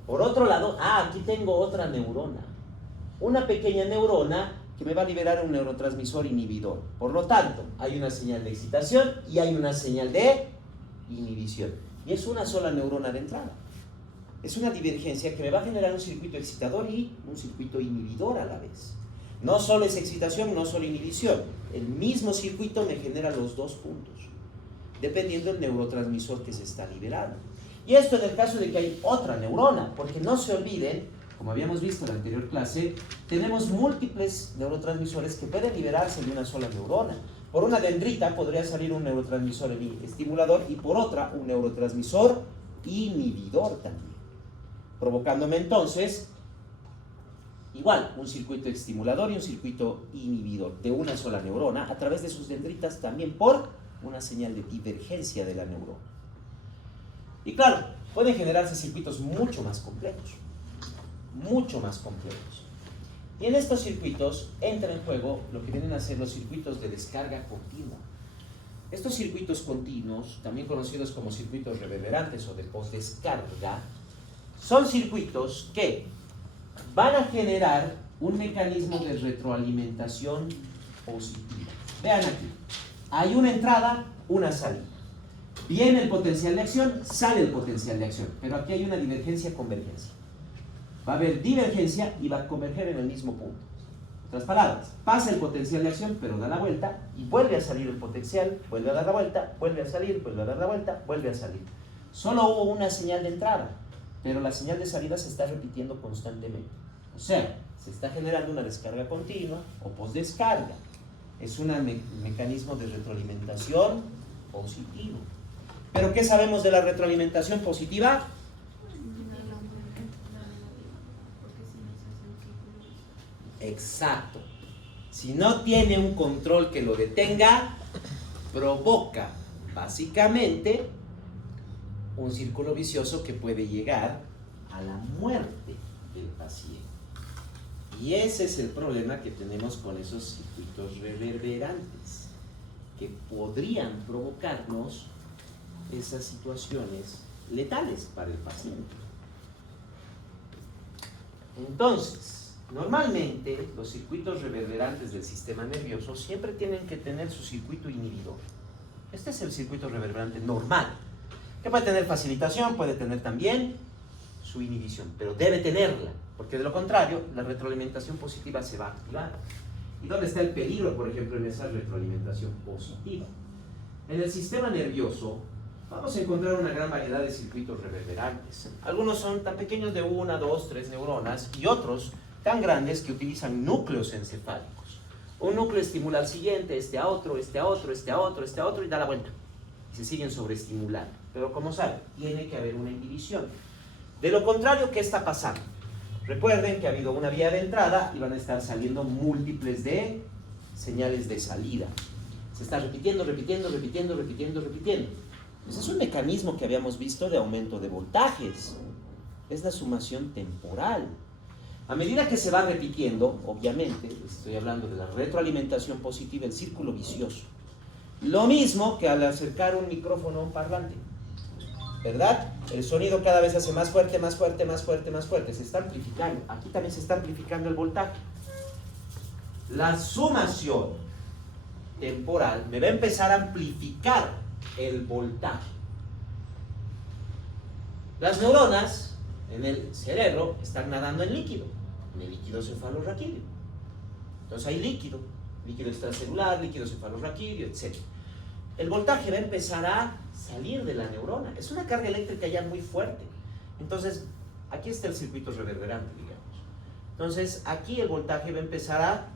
Por otro lado, aquí tengo otra neurona. Una pequeña neurona que me va a liberar un neurotransmisor inhibidor. Por lo tanto, hay una señal de excitación y hay una señal de inhibición. Y es una sola neurona de entrada. Es una divergencia que me va a generar un circuito excitador y un circuito inhibidor a la vez. No solo es excitación, no solo inhibición. El mismo circuito me genera los dos puntos, dependiendo del neurotransmisor que se está liberando. Y esto en el caso de que hay otra neurona, porque no se olviden, como habíamos visto en la anterior clase, tenemos múltiples neurotransmisores que pueden liberarse de una sola neurona. Por una dendrita podría salir un neurotransmisor estimulador y por otra un neurotransmisor inhibidor también, provocándome entonces igual un circuito estimulador y un circuito inhibidor de una sola neurona a través de sus dendritas también por una señal de divergencia de la neurona. Y claro, pueden generarse circuitos mucho más complejos. Y en estos circuitos entra en juego lo que vienen a ser los circuitos de descarga continua. Estos circuitos continuos, también conocidos como circuitos reverberantes o de postdescarga, son circuitos que van a generar un mecanismo de retroalimentación positiva. Vean aquí, hay una entrada, una salida. Viene el potencial de acción, sale el potencial de acción, pero aquí hay una divergencia-convergencia. Va a haber divergencia y va a converger en el mismo punto. En otras palabras, pasa el potencial de acción, pero da la vuelta y vuelve a salir el potencial, vuelve a dar la vuelta, vuelve a salir, vuelve a dar la vuelta, vuelve a salir. Solo hubo una señal de entrada, pero la señal de salida se está repitiendo constantemente. O sea, se está generando una descarga continua o postdescarga. Es un mecanismo de retroalimentación positivo. ¿Pero qué sabemos de la retroalimentación positiva? Exacto. Si no tiene un control que lo detenga, provoca básicamente un círculo vicioso que puede llegar a la muerte del paciente. Y ese es el problema que tenemos con esos circuitos reverberantes, que podrían provocarnos esas situaciones letales para el paciente. Entonces, normalmente los circuitos reverberantes del sistema nervioso siempre tienen que tener su circuito inhibidor. Este es el circuito reverberante normal, que puede tener facilitación, puede tener también su inhibición, pero debe tenerla, porque de lo contrario, la retroalimentación positiva se va a activar. ¿Y dónde está el peligro, por ejemplo, en esa retroalimentación positiva? En el sistema nervioso vamos a encontrar una gran variedad de circuitos reverberantes. Algunos son tan pequeños de 1, 2, 3 neuronas y otros tan grandes que utilizan núcleos encefálicos. Un núcleo estimula al siguiente, este a otro, este a otro, este a otro, este a otro y da la vuelta. Y se siguen sobreestimulando. Pero como saben, tiene que haber una inhibición. De lo contrario, ¿qué está pasando? Recuerden que ha habido una vía de entrada y van a estar saliendo múltiples de señales de salida. Se está repitiendo, repitiendo, repitiendo, repitiendo, repitiendo. Ese es un mecanismo que habíamos visto de aumento de voltajes. Es la sumación temporal. A medida que se va repitiendo, obviamente, estoy hablando de la retroalimentación positiva, el círculo vicioso. Lo mismo que al acercar un micrófono a un parlante, ¿verdad? El sonido cada vez se hace más fuerte, más fuerte, más fuerte, más fuerte. Se está amplificando. Aquí también se está amplificando el voltaje. La sumación temporal me va a empezar a amplificar el voltaje. Las neuronas en el cerebro están nadando en líquido, en el líquido cefalorraquídeo. Entonces hay líquido extracelular, líquido cefalorraquídeo, etc. El voltaje va a empezar a salir de la neurona. Es una carga eléctrica ya muy fuerte. Entonces, aquí está el circuito reverberante, digamos. Entonces, aquí el voltaje va a empezar a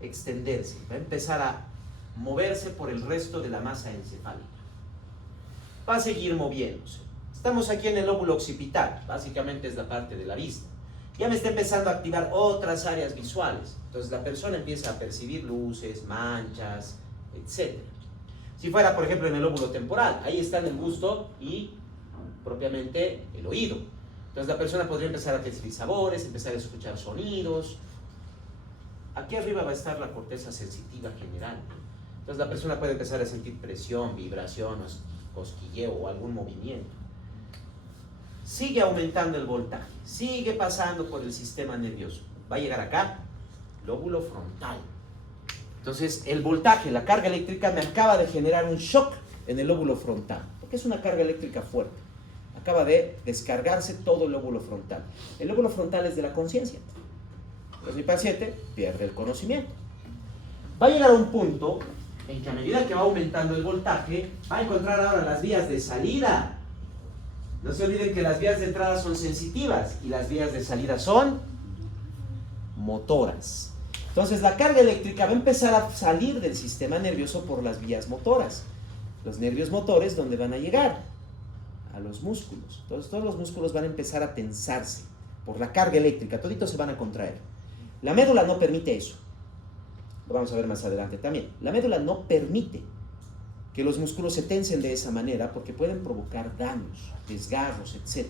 extenderse, va a empezar a moverse por el resto de la masa encefálica. Va a seguir moviéndose. Estamos aquí en el lóbulo occipital, básicamente es la parte de la vista. Ya me está empezando a activar otras áreas visuales. Entonces la persona empieza a percibir luces, manchas, etc. Si fuera, por ejemplo, en el lóbulo temporal, ahí están el gusto y propiamente el oído. Entonces la persona podría empezar a percibir sabores, empezar a escuchar sonidos. Aquí arriba va a estar la corteza sensitiva general. Entonces la persona puede empezar a sentir presión, vibración, cosquilleo o algún movimiento. Sigue aumentando el voltaje, sigue pasando por el sistema nervioso. Va a llegar acá, lóbulo frontal. Entonces el voltaje, la carga eléctrica me acaba de generar un shock en el lóbulo frontal, porque es una carga eléctrica fuerte. Acaba de descargarse todo el lóbulo frontal. El lóbulo frontal es de la conciencia. Entonces mi paciente pierde el conocimiento. Va a llegar a un punto en que a medida que va aumentando el voltaje, va a encontrar ahora las vías de salida. No se olviden que las vías de entrada son sensitivas y las vías de salida son motoras. Entonces la carga eléctrica va a empezar a salir del sistema nervioso por las vías motoras. Los nervios motores, ¿dónde van a llegar? A los músculos. Entonces todos los músculos van a empezar a tensarse por la carga eléctrica, toditos se van a contraer. La médula no permite eso. Lo vamos a ver más adelante también. La médula no permite que los músculos se tensen de esa manera porque pueden provocar daños, desgarros, etc.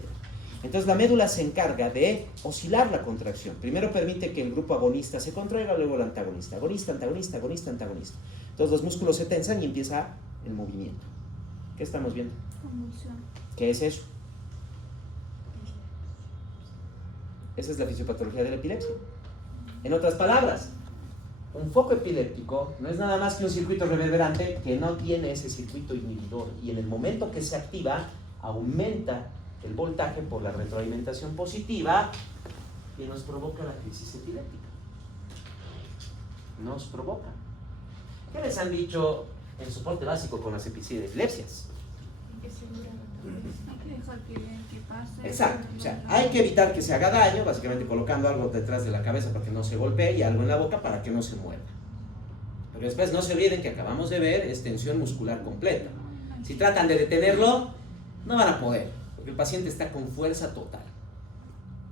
Entonces la médula se encarga de oscilar la contracción. Primero permite que el grupo agonista se contraiga, luego el antagonista. Agonista, antagonista, agonista, antagonista. Entonces los músculos se tensan y empieza el movimiento. ¿Qué estamos viendo? Convulsión. ¿Qué es eso? Esa es la fisiopatología de la epilepsia. En otras palabras, un foco epiléptico no es nada más que un circuito reverberante que no tiene ese circuito inhibidor y en el momento que se activa aumenta el voltaje por la retroalimentación positiva y nos provoca la crisis epiléptica. Nos provoca. ¿Qué les han dicho en soporte básico con las epilepsias? Hay que dejar que pase. Exacto, o sea, hay que evitar que se haga daño, básicamente colocando algo detrás de la cabeza para que no se golpee y algo en la boca para que no se muerda. Pero después no se olviden que acabamos de ver es tensión muscular completa. Si tratan de detenerlo, no van a poder, porque el paciente está con fuerza total.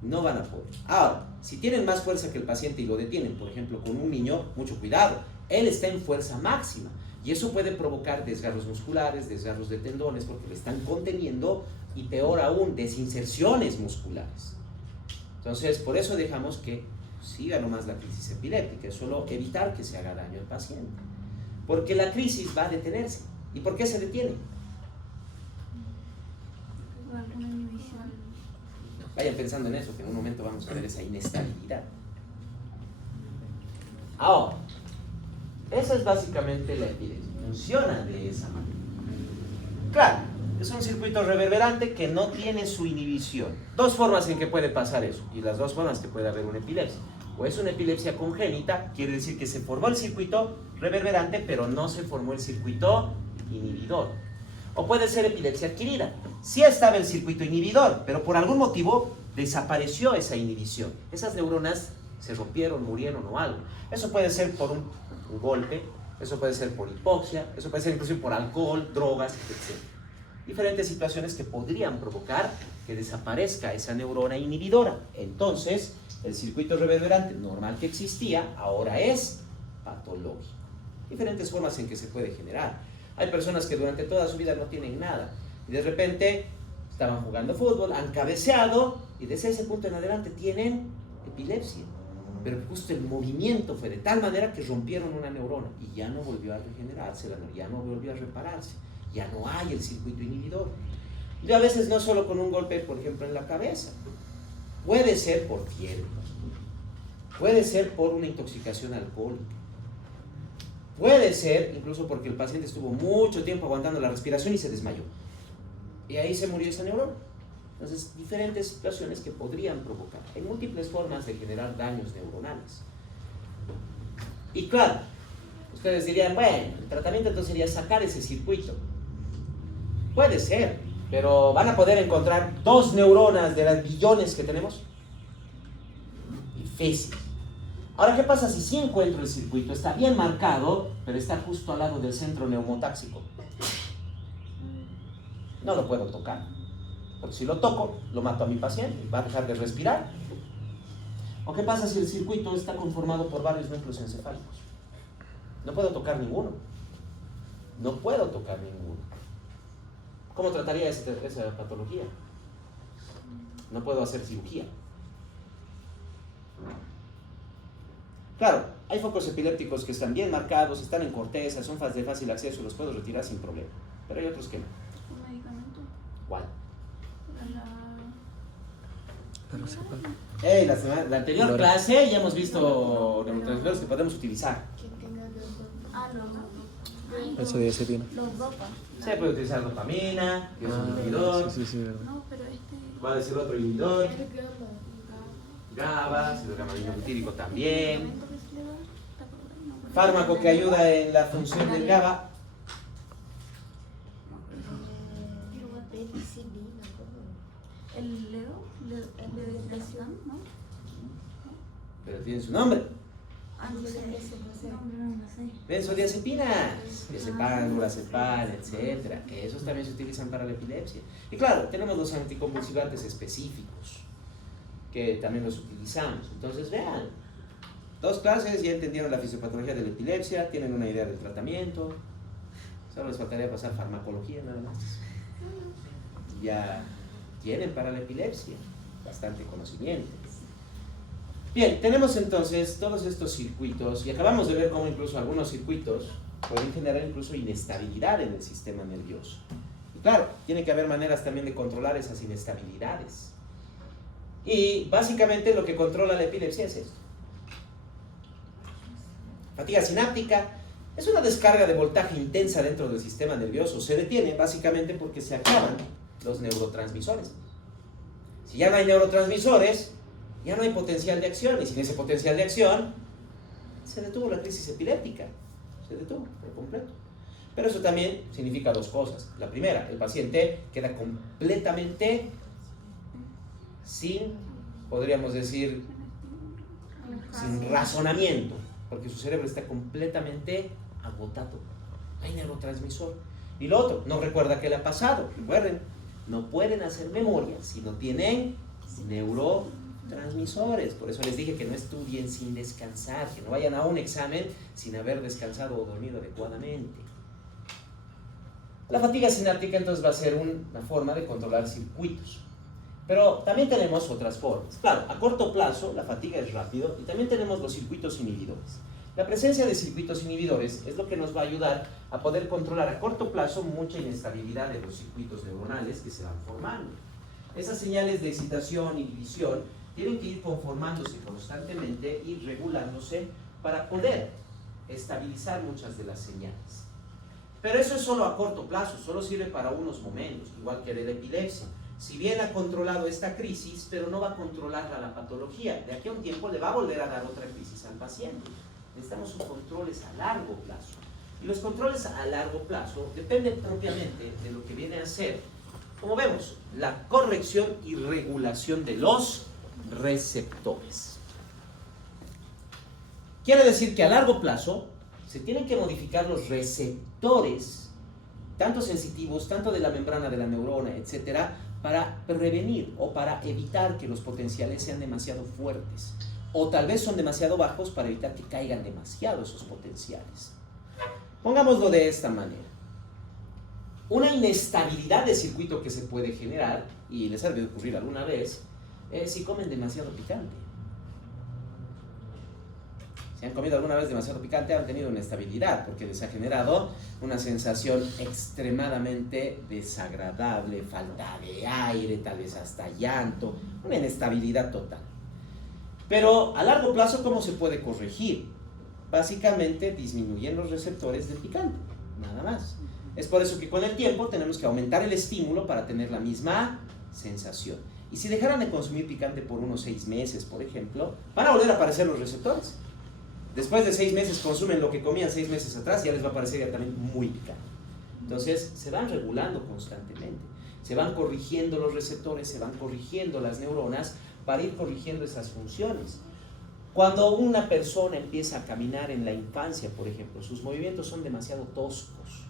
no van a poder. Ahora, si tienen más fuerza que el paciente y lo detienen, por ejemplo, con un niño, mucho cuidado, él está en fuerza máxima y eso puede provocar desgarros musculares, desgarros de tendones, porque le están conteniendo y peor aún, desinserciones musculares. Entonces, por eso dejamos que siga nomás la crisis epiléptica, es solo evitar que se haga daño al paciente. Porque la crisis va a detenerse. ¿Y por qué se detiene? ¿Alguna inhibición? Vayan pensando en eso, que en un momento vamos a ver esa inestabilidad. Ahora, esa es básicamente la epilepsia. Funciona de esa manera. Claro, es un circuito reverberante que no tiene su inhibición. Dos formas en que puede pasar eso, y las dos formas que puede haber una epilepsia. O es una epilepsia congénita, quiere decir que se formó el circuito reverberante, pero no se formó el circuito inhibidor. O puede ser epilepsia adquirida. Sí estaba el circuito inhibidor, pero por algún motivo desapareció esa inhibición. Esas neuronas se rompieron, murieron o algo. Eso puede ser por un golpe, eso puede ser por hipoxia, eso puede ser incluso por alcohol, drogas, etc. Diferentes situaciones que podrían provocar que desaparezca esa neurona inhibidora. Entonces, el circuito reverberante normal que existía ahora es patológico. Diferentes formas en que se puede generar. Hay personas que durante toda su vida no tienen nada y de repente estaban jugando fútbol, han cabeceado y desde ese punto en adelante tienen epilepsia. Pero justo el movimiento fue de tal manera que rompieron una neurona y ya no volvió a regenerarse, ya no volvió a repararse, ya no hay el circuito inhibidor. Y a veces no solo con un golpe, por ejemplo, en la cabeza. Puede ser por fiebre, puede ser por una intoxicación alcohólica, puede ser incluso porque el paciente estuvo mucho tiempo aguantando la respiración y se desmayó. Y ahí se murió esa neurona. Entonces, diferentes situaciones que podrían provocar. Hay múltiples formas de generar daños neuronales. Y claro, ustedes dirían, bueno, el tratamiento entonces sería sacar ese circuito. Puede ser, pero ¿van a poder encontrar 2 neuronas de las billones que tenemos? Difícil. Ahora, ¿qué pasa si sí encuentro el circuito? Está bien marcado, pero está justo al lado del centro neumotáxico. No lo puedo tocar. Porque si lo toco, lo mato a mi paciente y va a dejar de respirar. ¿O qué pasa si el circuito está conformado por varios núcleos encefálicos? No puedo tocar ninguno. No puedo tocar ninguno. ¿Cómo trataría esa patología? No puedo hacer cirugía. Claro, hay focos epilépticos que están bien marcados, están en corteza, son de fácil acceso, los puedo retirar sin problema. Pero hay otros que no. ¿Un medicamento? ¿Cuál? La anterior clase ya hemos visto neurotransmisores que podemos utilizar. Los Benzodiazepina. Los dopa. Se puede utilizar dopamina, que es un inhibidor. Sí, verdad. No, pero ¿Cuál es el otro inhibidor? GABA, cilogamma butírico también. Fármaco que ayuda en la función del GABA. El de lesión, ¿no? Pero tiene su nombre. Ah, no sé. No sé. Benzodiazepinas, diazepam, lorazepam, etcétera. Esos también se utilizan para la epilepsia. Y claro, tenemos los anticonvulsivantes específicos que también los utilizamos. Entonces, vean, 2 clases, ya entendieron la fisiopatología de la epilepsia, tienen una idea del tratamiento. Solo les faltaría pasar farmacología nada más. Ya tienen para la epilepsia bastante conocimiento. Bien, tenemos entonces todos estos circuitos y acabamos de ver cómo incluso algunos circuitos pueden generar incluso inestabilidad en el sistema nervioso. Y claro, tiene que haber maneras también de controlar esas inestabilidades. Y básicamente lo que controla la epilepsia es esto. Fatiga sináptica es una descarga de voltaje intensa dentro del sistema nervioso. Se detiene básicamente porque se acaban los neurotransmisores. Si ya no hay neurotransmisores, ya no hay potencial de acción, y sin ese potencial de acción se detuvo la crisis epiléptica, se detuvo por completo. Pero eso también significa 2 cosas. La primera, el paciente queda completamente sin, podríamos decir, sin razonamiento, porque su cerebro está completamente agotado, no hay neurotransmisor. Y lo otro, no recuerda qué le ha pasado. Recuerden, no pueden hacer memoria si no tienen neurotransmisores. neurotransmisores. Por eso les dije que no estudien sin descansar, que no vayan a un examen sin haber descansado o dormido adecuadamente. La fatiga sináptica entonces va a ser una forma de controlar circuitos. Pero también tenemos otras formas. Claro, a corto plazo la fatiga es rápido y también tenemos los circuitos inhibidores. La presencia de circuitos inhibidores es lo que nos va a ayudar a poder controlar a corto plazo mucha inestabilidad de los circuitos neuronales que se van formando. Esas señales de excitación, inhibición, tienen que ir conformándose constantemente y regulándose para poder estabilizar muchas de las señales. Pero eso es solo a corto plazo, solo sirve para unos momentos, igual que la epilepsia. Si bien ha controlado esta crisis, pero no va a controlar la patología. De aquí a un tiempo le va a volver a dar otra crisis al paciente. Necesitamos controles a largo plazo. Y los controles a largo plazo dependen propiamente de lo que viene a ser, como vemos, la corrección y regulación de los receptores. Quiere decir que a largo plazo se tienen que modificar los receptores, tanto sensitivos, tanto de la membrana de la neurona, etcétera, para prevenir o para evitar que los potenciales sean demasiado fuertes. O tal vez son demasiado bajos para evitar que caigan demasiado esos potenciales. Pongámoslo de esta manera. Una inestabilidad de circuito que se puede generar, y les ha debido ocurrir alguna vez, es si comen demasiado picante. Si han comido alguna vez demasiado picante, han tenido una inestabilidad, porque les ha generado una sensación extremadamente desagradable, falta de aire, tal vez hasta llanto, una inestabilidad total. Pero a largo plazo, ¿cómo se puede corregir? Básicamente disminuyen los receptores del picante, nada más. Es por eso que con el tiempo tenemos que aumentar el estímulo para tener la misma sensación. Y si dejaran de consumir picante por unos 6 meses, por ejemplo, van a volver a aparecer los receptores. Después de 6 meses consumen lo que comían 6 meses atrás, ya les va a parecer ya también muy picante. Entonces se van regulando constantemente, se van corrigiendo los receptores, se van corrigiendo las neuronas para ir corrigiendo esas funciones. Cuando una persona empieza a caminar en la infancia, por ejemplo, sus movimientos son demasiado toscos,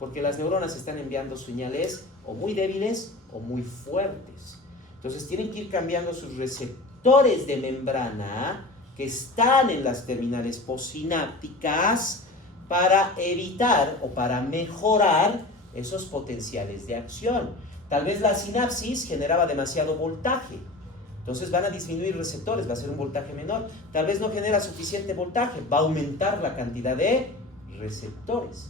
porque las neuronas están enviando señales o muy débiles o muy fuertes. Entonces tienen que ir cambiando sus receptores de membrana que están en las terminales postsinápticas para evitar o para mejorar esos potenciales de acción. Tal vez la sinapsis generaba demasiado voltaje, entonces van a disminuir receptores, va a ser un voltaje menor. Tal vez no genera suficiente voltaje, va a aumentar la cantidad de receptores,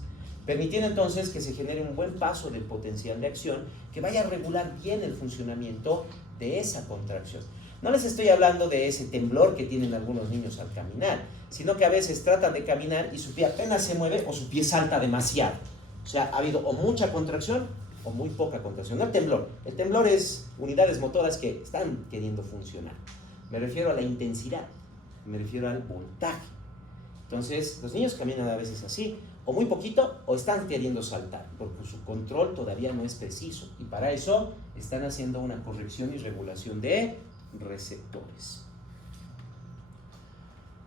permitiendo entonces que se genere un buen paso del potencial de acción que vaya a regular bien el funcionamiento de esa contracción. No les estoy hablando de ese temblor que tienen algunos niños al caminar, sino que a veces tratan de caminar y su pie apenas se mueve o su pie salta demasiado. O sea, ha habido o mucha contracción o muy poca contracción. No el temblor. El temblor es unidades motoras que están queriendo funcionar. Me refiero a la intensidad, me refiero al voltaje. Entonces, los niños caminan a veces así, o muy poquito, o están queriendo saltar, porque su control todavía no es preciso. Y para eso están haciendo una corrección y regulación de receptores.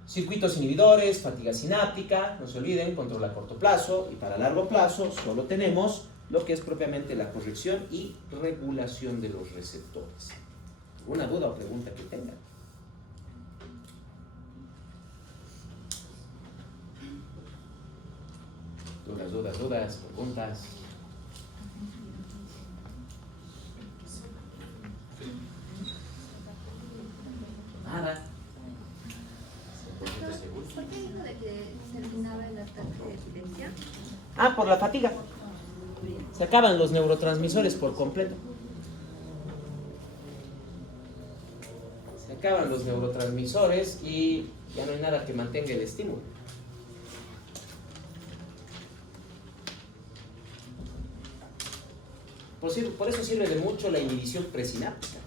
Circuitos inhibidores, fatiga sináptica, no se olviden, control a corto plazo, y para largo plazo solo tenemos lo que es propiamente la corrección y regulación de los receptores. ¿Alguna duda o pregunta que tengan? Dudas, preguntas. Nada. ¿Por qué dijo de que terminaba el ataque de epilepsia? Por la fatiga. Se acaban los neurotransmisores por completo. Se acaban los neurotransmisores y ya no hay nada que mantenga el estímulo. Por eso sirve de mucho la inhibición presináptica.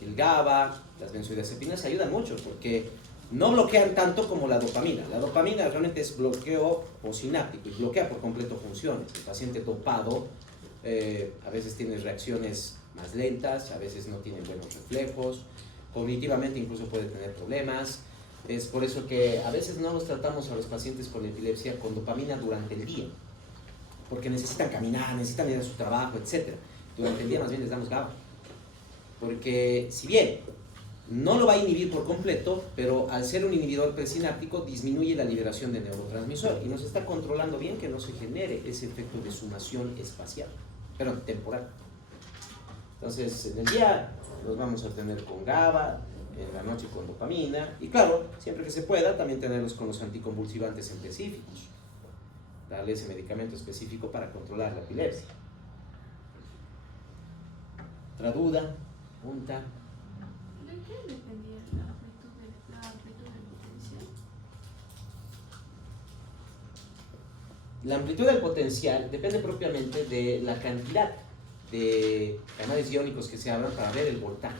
El GABA, las benzodiazepinas ayudan mucho porque no bloquean tanto como la dopamina. La dopamina realmente es bloqueo postsináptico y bloquea por completo funciones. El paciente dopado a veces tiene reacciones más lentas, a veces no tiene buenos reflejos, cognitivamente incluso puede tener problemas. Es por eso que a veces no los tratamos a los pacientes con epilepsia con dopamina durante el día, porque necesitan caminar, necesitan ir a su trabajo, etc. Durante el día más bien les damos GABA. porque si bien no lo va a inhibir por completo, pero al ser un inhibidor presináptico disminuye la liberación de neurotransmisor y nos está controlando bien que no se genere ese efecto de sumación espacial, pero temporal. Entonces, en el día los vamos a tener con GABA, en la noche con dopamina, y claro, siempre que se pueda, también tenerlos con los anticonvulsivantes específicos. Darle ese medicamento específico para controlar la epilepsia. ¿Otra duda? ¿Pregunta? ¿De qué dependía la amplitud del potencial? La amplitud del potencial depende propiamente de la cantidad de canales iónicos que se abran para ver el voltaje.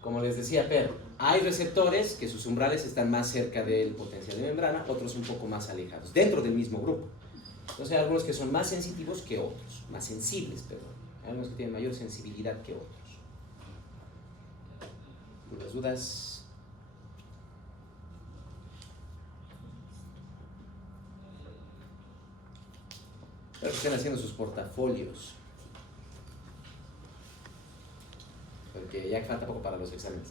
Como les decía Per, hay receptores que sus umbrales están más cerca del potencial de membrana, otros un poco más alejados, dentro del mismo grupo. Entonces hay algunos que son más sensitivos que otros, más sensibles, perdón. Hay algunos que tienen mayor sensibilidad que otros. ¿Dudas? ¿Dudas? Espero que estén haciendo sus portafolios, porque ya falta poco para los exámenes.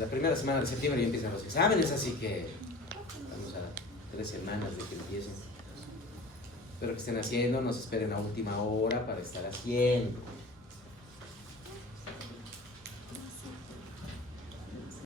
La primera semana de septiembre ya empiezan los exámenes, así que vamos a 3 semanas de que empiecen. Espero que estén haciendo, no se esperen a última hora para estar haciendo.